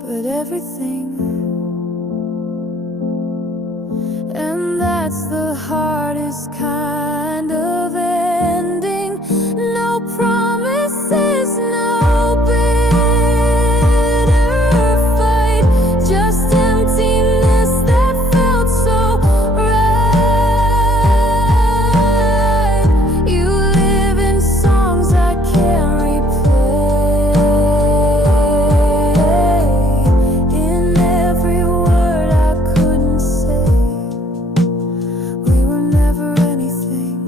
but everything. And that's the hardest kind of ending. No promises, no bitter fight, just emptiness that felt so right. You live in songs I can't replay, in every word I couldn't say. We were never anything,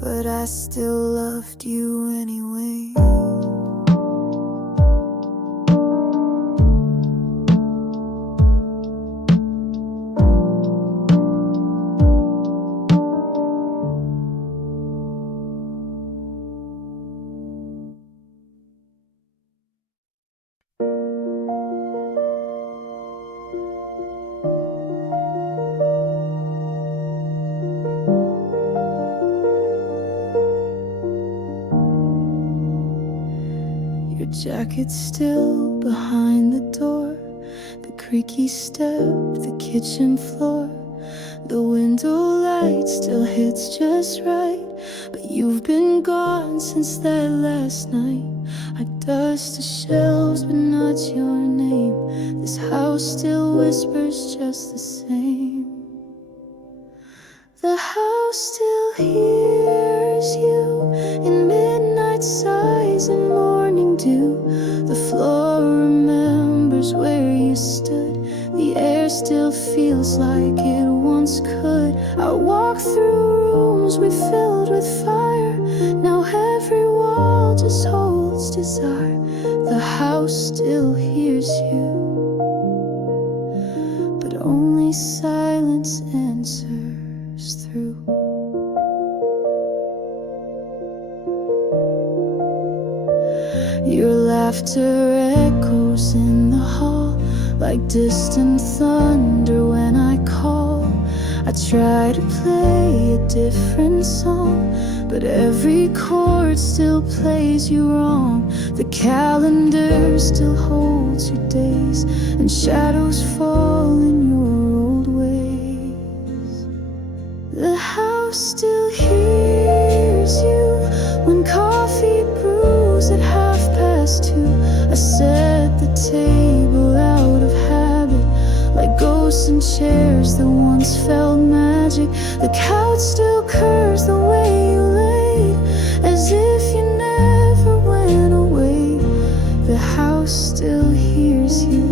but I still loved you anyway. Your jacket's still behind the door, the creaky step, the kitchen floor. The window light still hits just right, but you've been gone since that last night. I dust the shelves, but not your name. This house still whispers just the same. The house still hears you in midnight sighs and morning dew. The floor remembers where you stood. The air still feels like it once could. I walk through rooms we filled with fire. Now every wall just holds desire. The house still hears you, but only silence answers through. Your laughter echoes in the hall like distant thunder when I call. I try to play a different song, but every chord still plays you wrong. The calendar still holds your days, and shadows fall in your old ways. The house still hears you when coffee brews at 2:30. I set the table out of habit, like ghosts and chairs that once felt magic. The couch still curves the way you laid, as if you never went away. The house still hears you,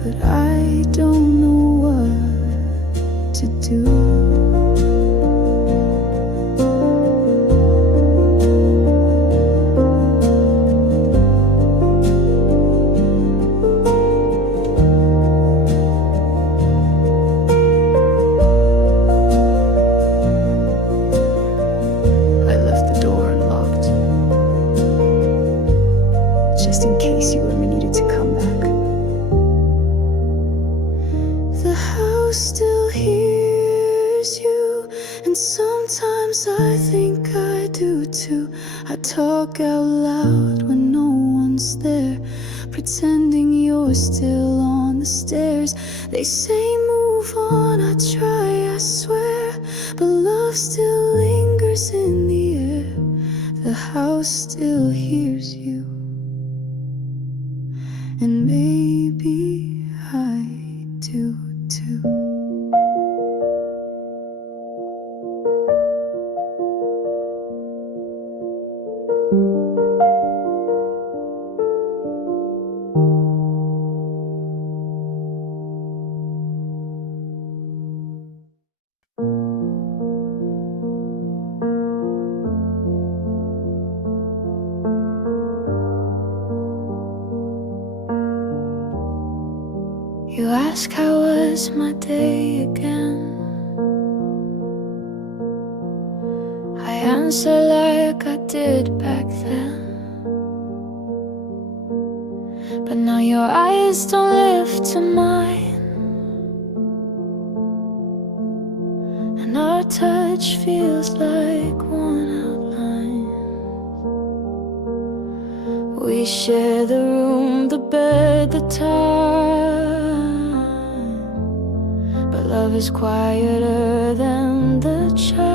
but I don't know what to do. Just in case you ever needed to come back. The house still hears you, and sometimes I think I do too. I talk out loud when no one's there, pretending you're still on the stairs. They say move on, I try, I swear, but love still lingers in the air. The house still hears you, and maybe I do too. You ask how was my day again. I answer like I did back then, but now your eyes don't lift to mine, and our touch each feels like one outline. We share the room, the bed, the time, but love is quieter than the chime.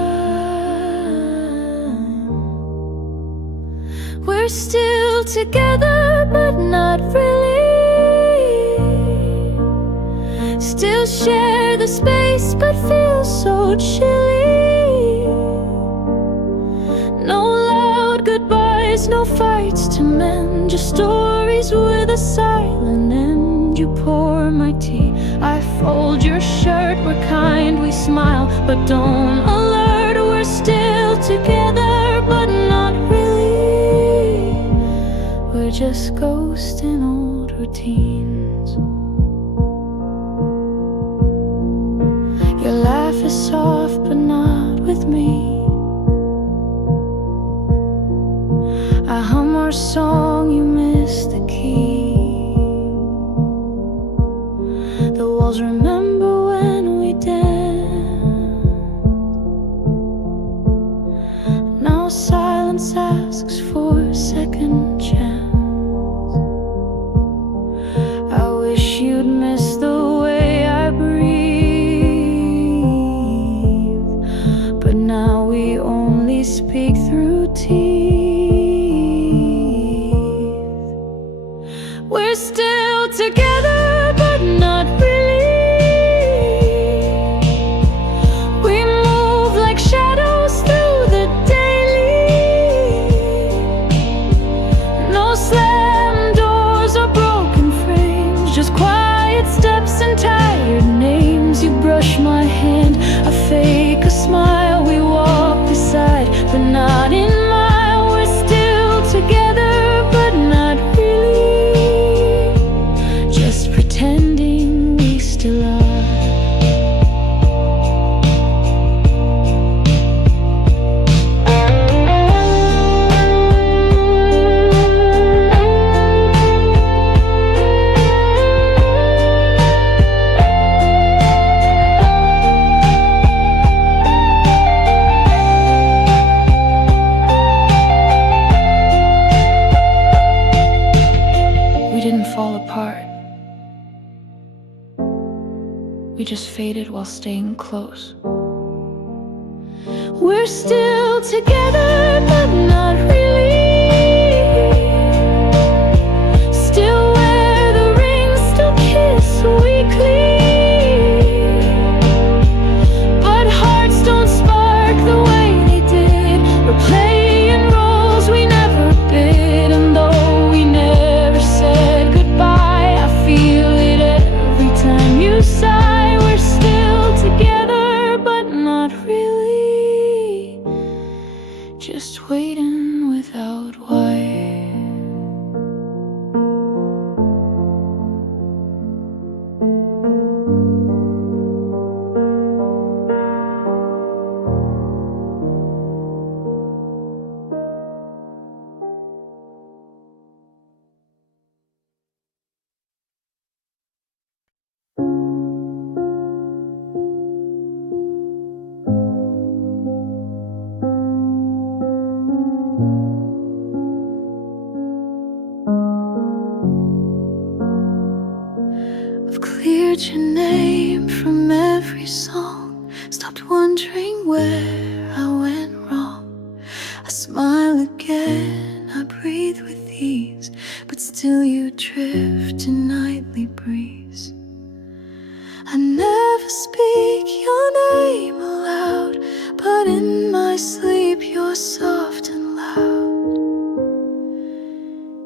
We're still together, but not really. Still share the space, but feel so chilly. No loud goodbyes, no fights to mend, just stories with a silent end. You pour my tea, I fold your shirt. We're kind, we smile, but don't alert. We're still together, but not really. We're just ghosts in old routines. Your laugh is soft, but not with me. I hum our song, you miss the key. The walls remember when we danced. Now silence asks for a second chance. I wish you'd miss the way I breathe, but now we only speak through teeth. We're still together, but not really. We move like shadows through the daily. No slam doors or broken frames, just quiet steps and tired names. You brush my hand, I fake a smile. We walk beside, but not in mile. We're still together, but not really. Just pretending we still are. We didn't fall apart. We just faded while staying close. We're still together, but not really. Still wear the rings, still kiss weekly. But hearts don't spark the way they did. We're playing roles we never bid. And though we never said goodbye, I feel it every time you sigh. We're still together, but not really. Just waiting without why. I've cleared your name from every song, stopped wondering where I went wrong. I smile again, I breathe with ease, but still you drift in nightly breeze. I never speak your name aloud, but in my sleep you're soft and loud.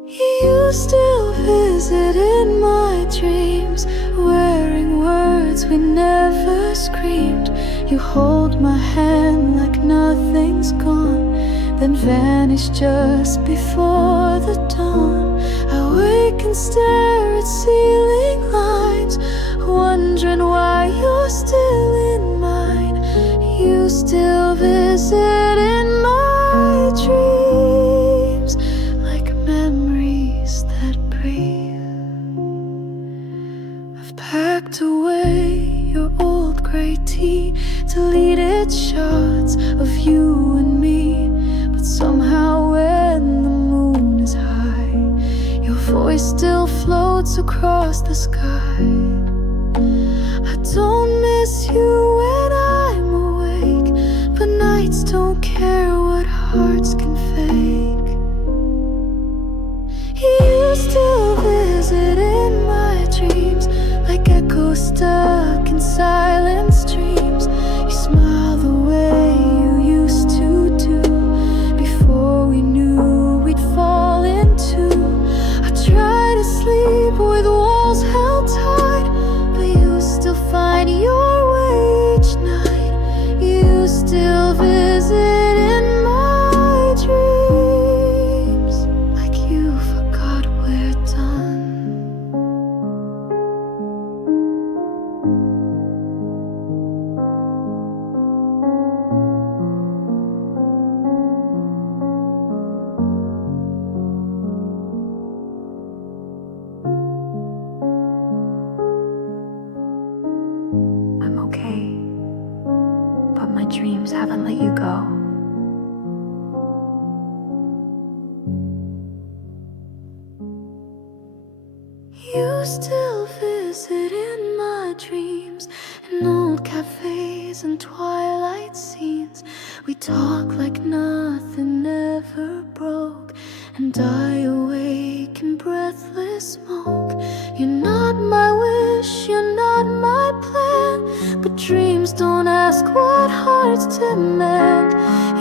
You still visit in my dreams, wearing words we never screamed. You hold my hand like nothing's gone, then vanish just before the dawn. I wake and stare at ceiling lines, wondering why you're still in mine. You still visit in my dreams, like memories that breathe. I've packed away your old gray tea, deleted shots, floats across the sky. I don't miss you when I'm awake, but nights don't care what hearts can fake. You still visit in my dreams, like echoes stuck in silent streams. You smile the way you used to do, before we knew we'd fall into. I try to sleep with walls held tight, but you still find your way each night. You still visit in my dreams, like you forgot we're done. I'm okay, but my dreams haven't let you go. You still visit in my dreams, in old cafes and twilight scenes. We talk like nothing ever broke, and die awake in breathless smoke. You're not my wish, you're not my plan, but dreams don't ask what hearts demand.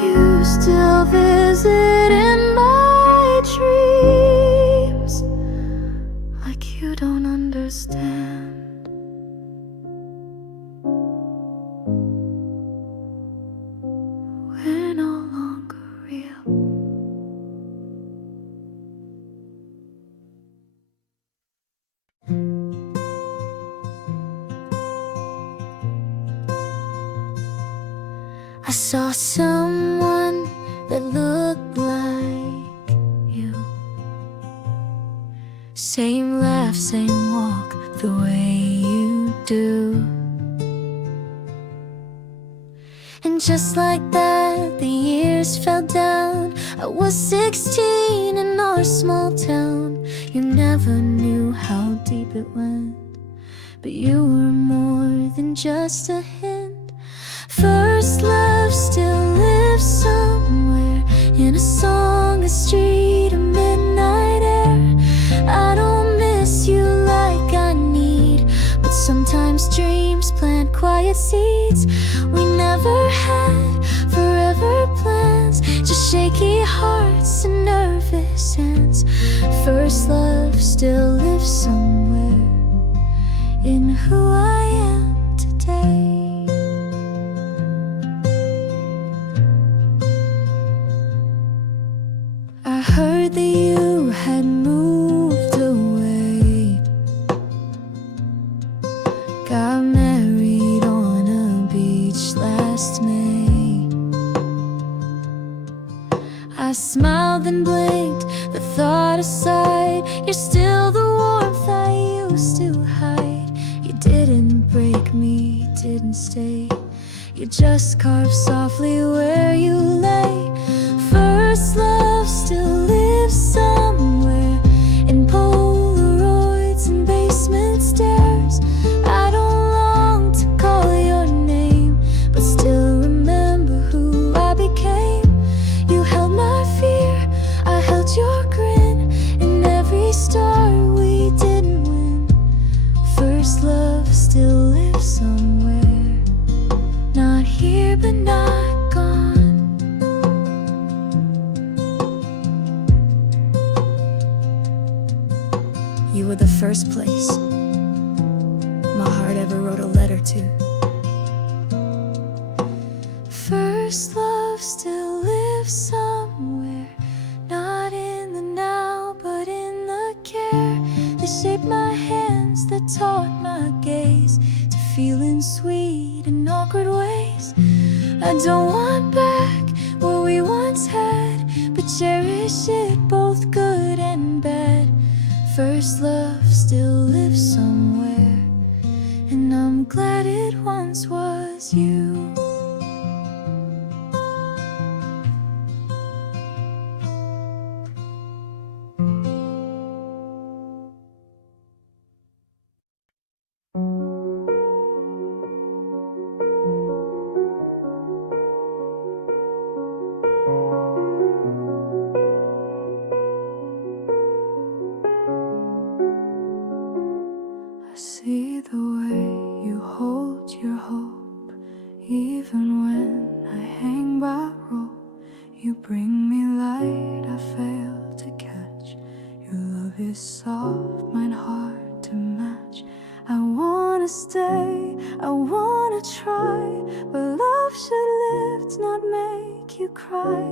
You still visit in my dreams, like you don't understand. We're no longer real. I saw someone that looked like you. Same laugh, same walk, the way you do. And just like that, the years fell down. I was 16 in our small town. You never knew how deep it went, but you were more than just a hint. First love still lives somewhere, in a song, a street, a midnight air. I don't miss you like I need, but sometimes dreams plant quiet seeds. We never had forever plans, just shaky hearts and nervous hands. First love still lives somewhere in who I am today. I heard that you had moved away, got married on a beach last May. I smiled and blinked, the thought aside. You're still the warmth I used to hide. You didn't break me, didn't stay. You just carved softly where you lay. First love still lives somewhere, in Polaroids and basement stairs. I don't long to call your name, but still remember who I became. You held my fear, I held your grin, and every star we didn't win. First love still lives somewhere, not here but not gone. You were the first place my heart ever wrote a letter to. First love still lives somewhere, not in the now, but in the care that shaped my hands, that taught my gaze to feeling sweet in awkward ways. I don't want back what we once had, but cherish it, both good and bad. First love still lives somewhere, and I'm glad it once was you. make you cry.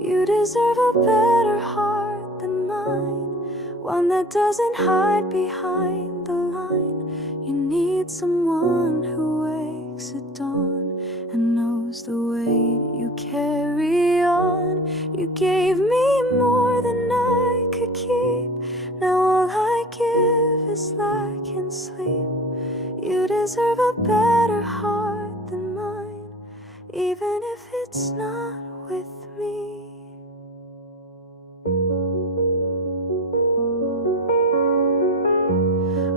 You deserve a better heart than mine, one that doesn't hide behind the line. You need someone who wakes at dawn and knows the weight you carry on. You gave me more than I could keep. Now all I give is lack and sleep. You deserve a better heart than mine, even if it's not with me.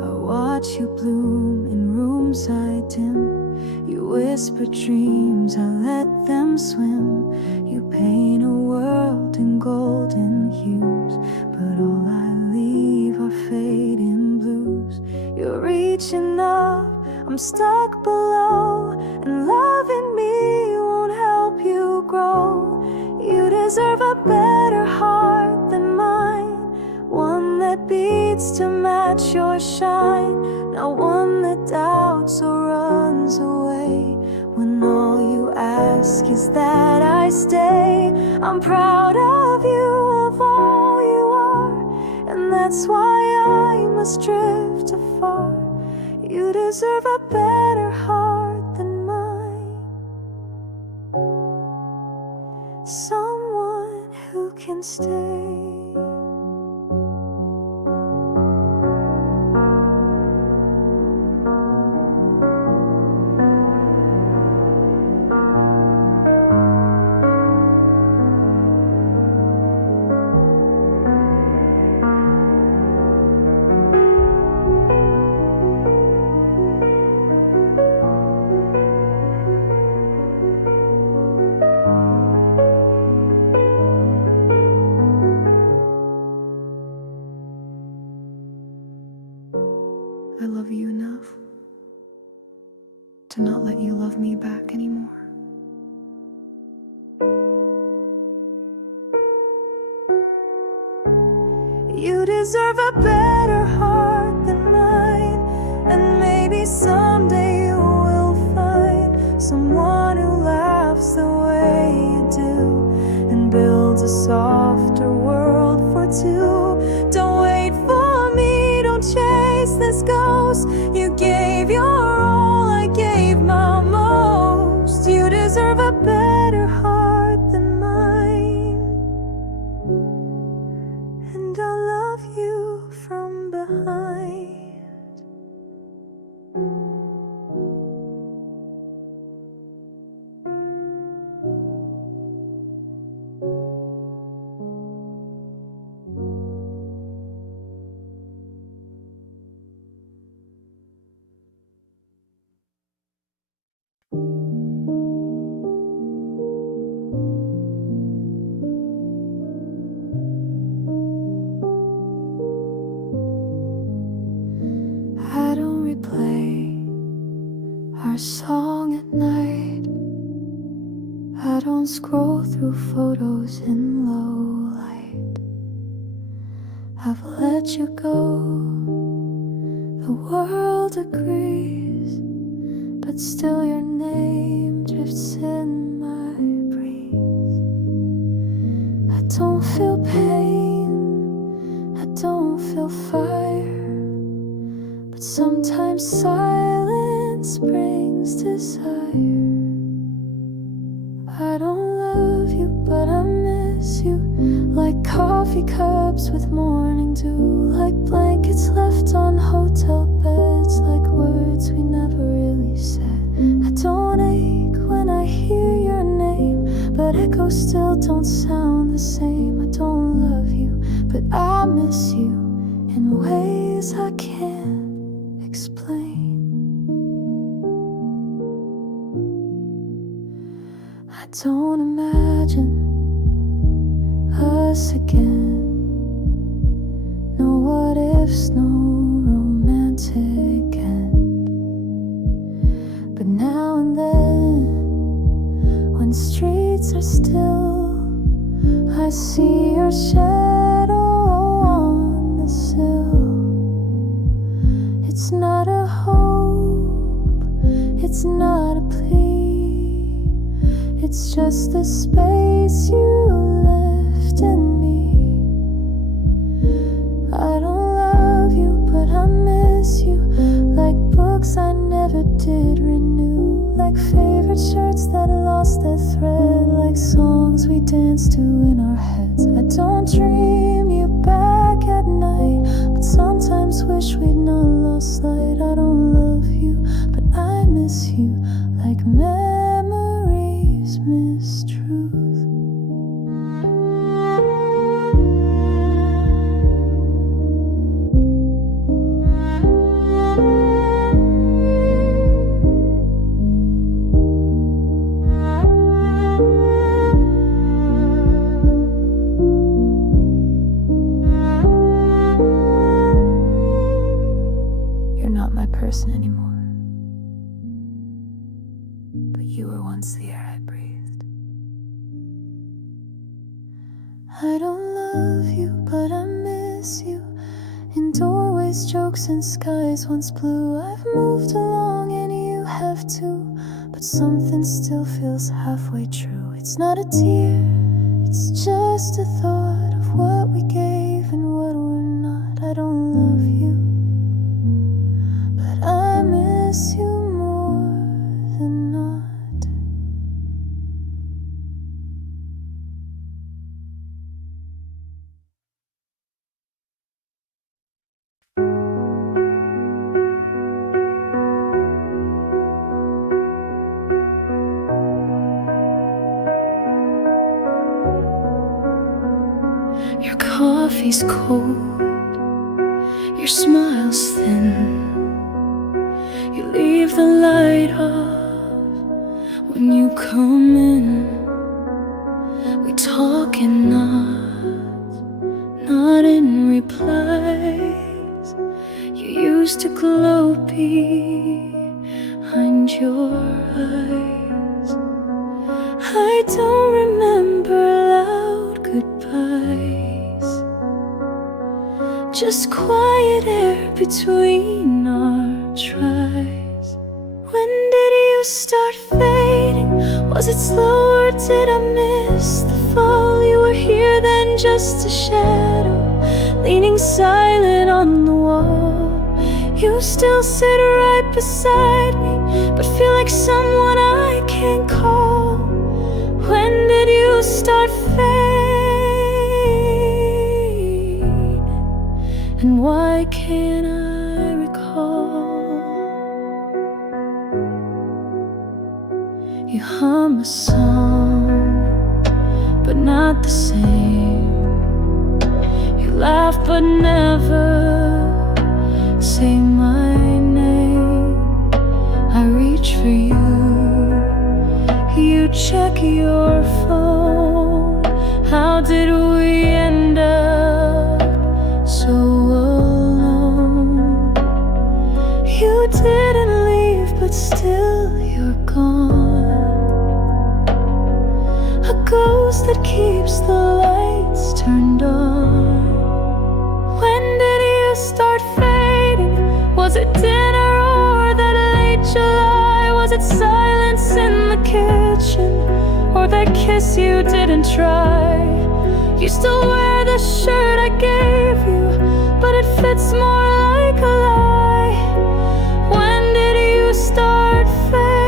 I watch you bloom in rooms I dim. You whisper dreams, I let them swim. You paint a world in golden hues, but all I leave are fading blues. You're reaching up, I'm stuck below, and loving me won't help you grow. You deserve a better heart than mine, one that beats to match your shine, not one that doubts or runs away when all you ask is that I stay. I'm proud of you, of all you are, and that's why I must drift afar. You deserve a better heart than mine, someone who can stay. I love you enough to not let you love me back anymore. You deserve a better heart than mine, and maybe someday you will find someone who laughs the way you do and builds a softer world for two. Don't wait for me, don't chase this ghost. You gave your all, I gave my most. You deserve a better heart than mine, and I'll love you from behind. I don't replay our song at night. I don't scroll through photos in low light. I've let you go, the world agrees, but still your name drifts in my breeze. I don't feel pain, I don't feel fire, but sometimes silence brings desire. I don't love you, but I miss you, like coffee cups with morning dew, like blankets left on hotel beds, like words we never really said. I don't ache when I hear your name, but echoes still don't sound the same. I don't love you, but I miss you in ways I can't explain. I don't imagine us again. No what ifs, no romantic end. But now and then, when streets are still, I see your shadow on the sill. It's not a hope, it's not a plea, It's just the space you left in me. I don't love you, but I miss you. Like books I never did renew, like favorite shirts that lost their thread, like songs we danced to in our heads. I don't dream you back at night, but sometimes wish we'd not lost sight. I don't love you, but I miss you, like memories miss truth. You're not my person anymore, but you were once the air I breathed. I don't love you, but I miss you. In doorways, jokes, and skies once blue. I've moved along and you have too, but something still feels halfway true. It's not a tear, it's just a thought of what we gave and what we're not. I don't love you, but I miss you more than not. Your coffee's cold, your smile's thin. You leave the light off when you come in. We talk in not in replies. You used to glow behind your eyes. I don't remember loud goodbyes, just quiet air between our tries. When did you start fading? Was it slow or did I miss the fall? You were here then, just a shadow, leaning silent on the wall. You still sit right beside me, but feel like someone I can't call. When did you start fading? And why can't I recall? You hum a song, but not the same. You laugh but never say my name. I reach for you, you check your phone. How did we end up so alone? You didn't leave, but still you're gone. A ghost that keeps the lights turned on. When did you start fading? Was it dinner or that late July? Was it silence in the kitchen, or that kiss you didn't try? You still wear the shirt I gave you, but it fits more like a lie. When did you start fading?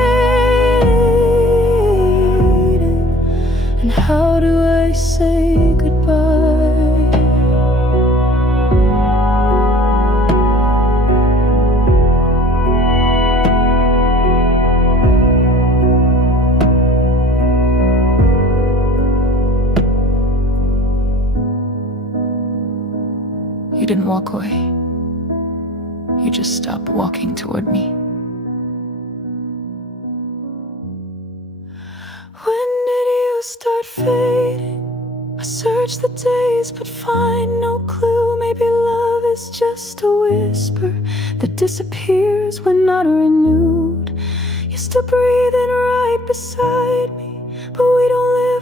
And how do I say goodbye? You didn't walk away. You just stopped walking toward me. When did you start fading? I search the days but find no clue. Maybe love is just a whisper that disappears when not renewed. You're still breathing right beside me, but we don't live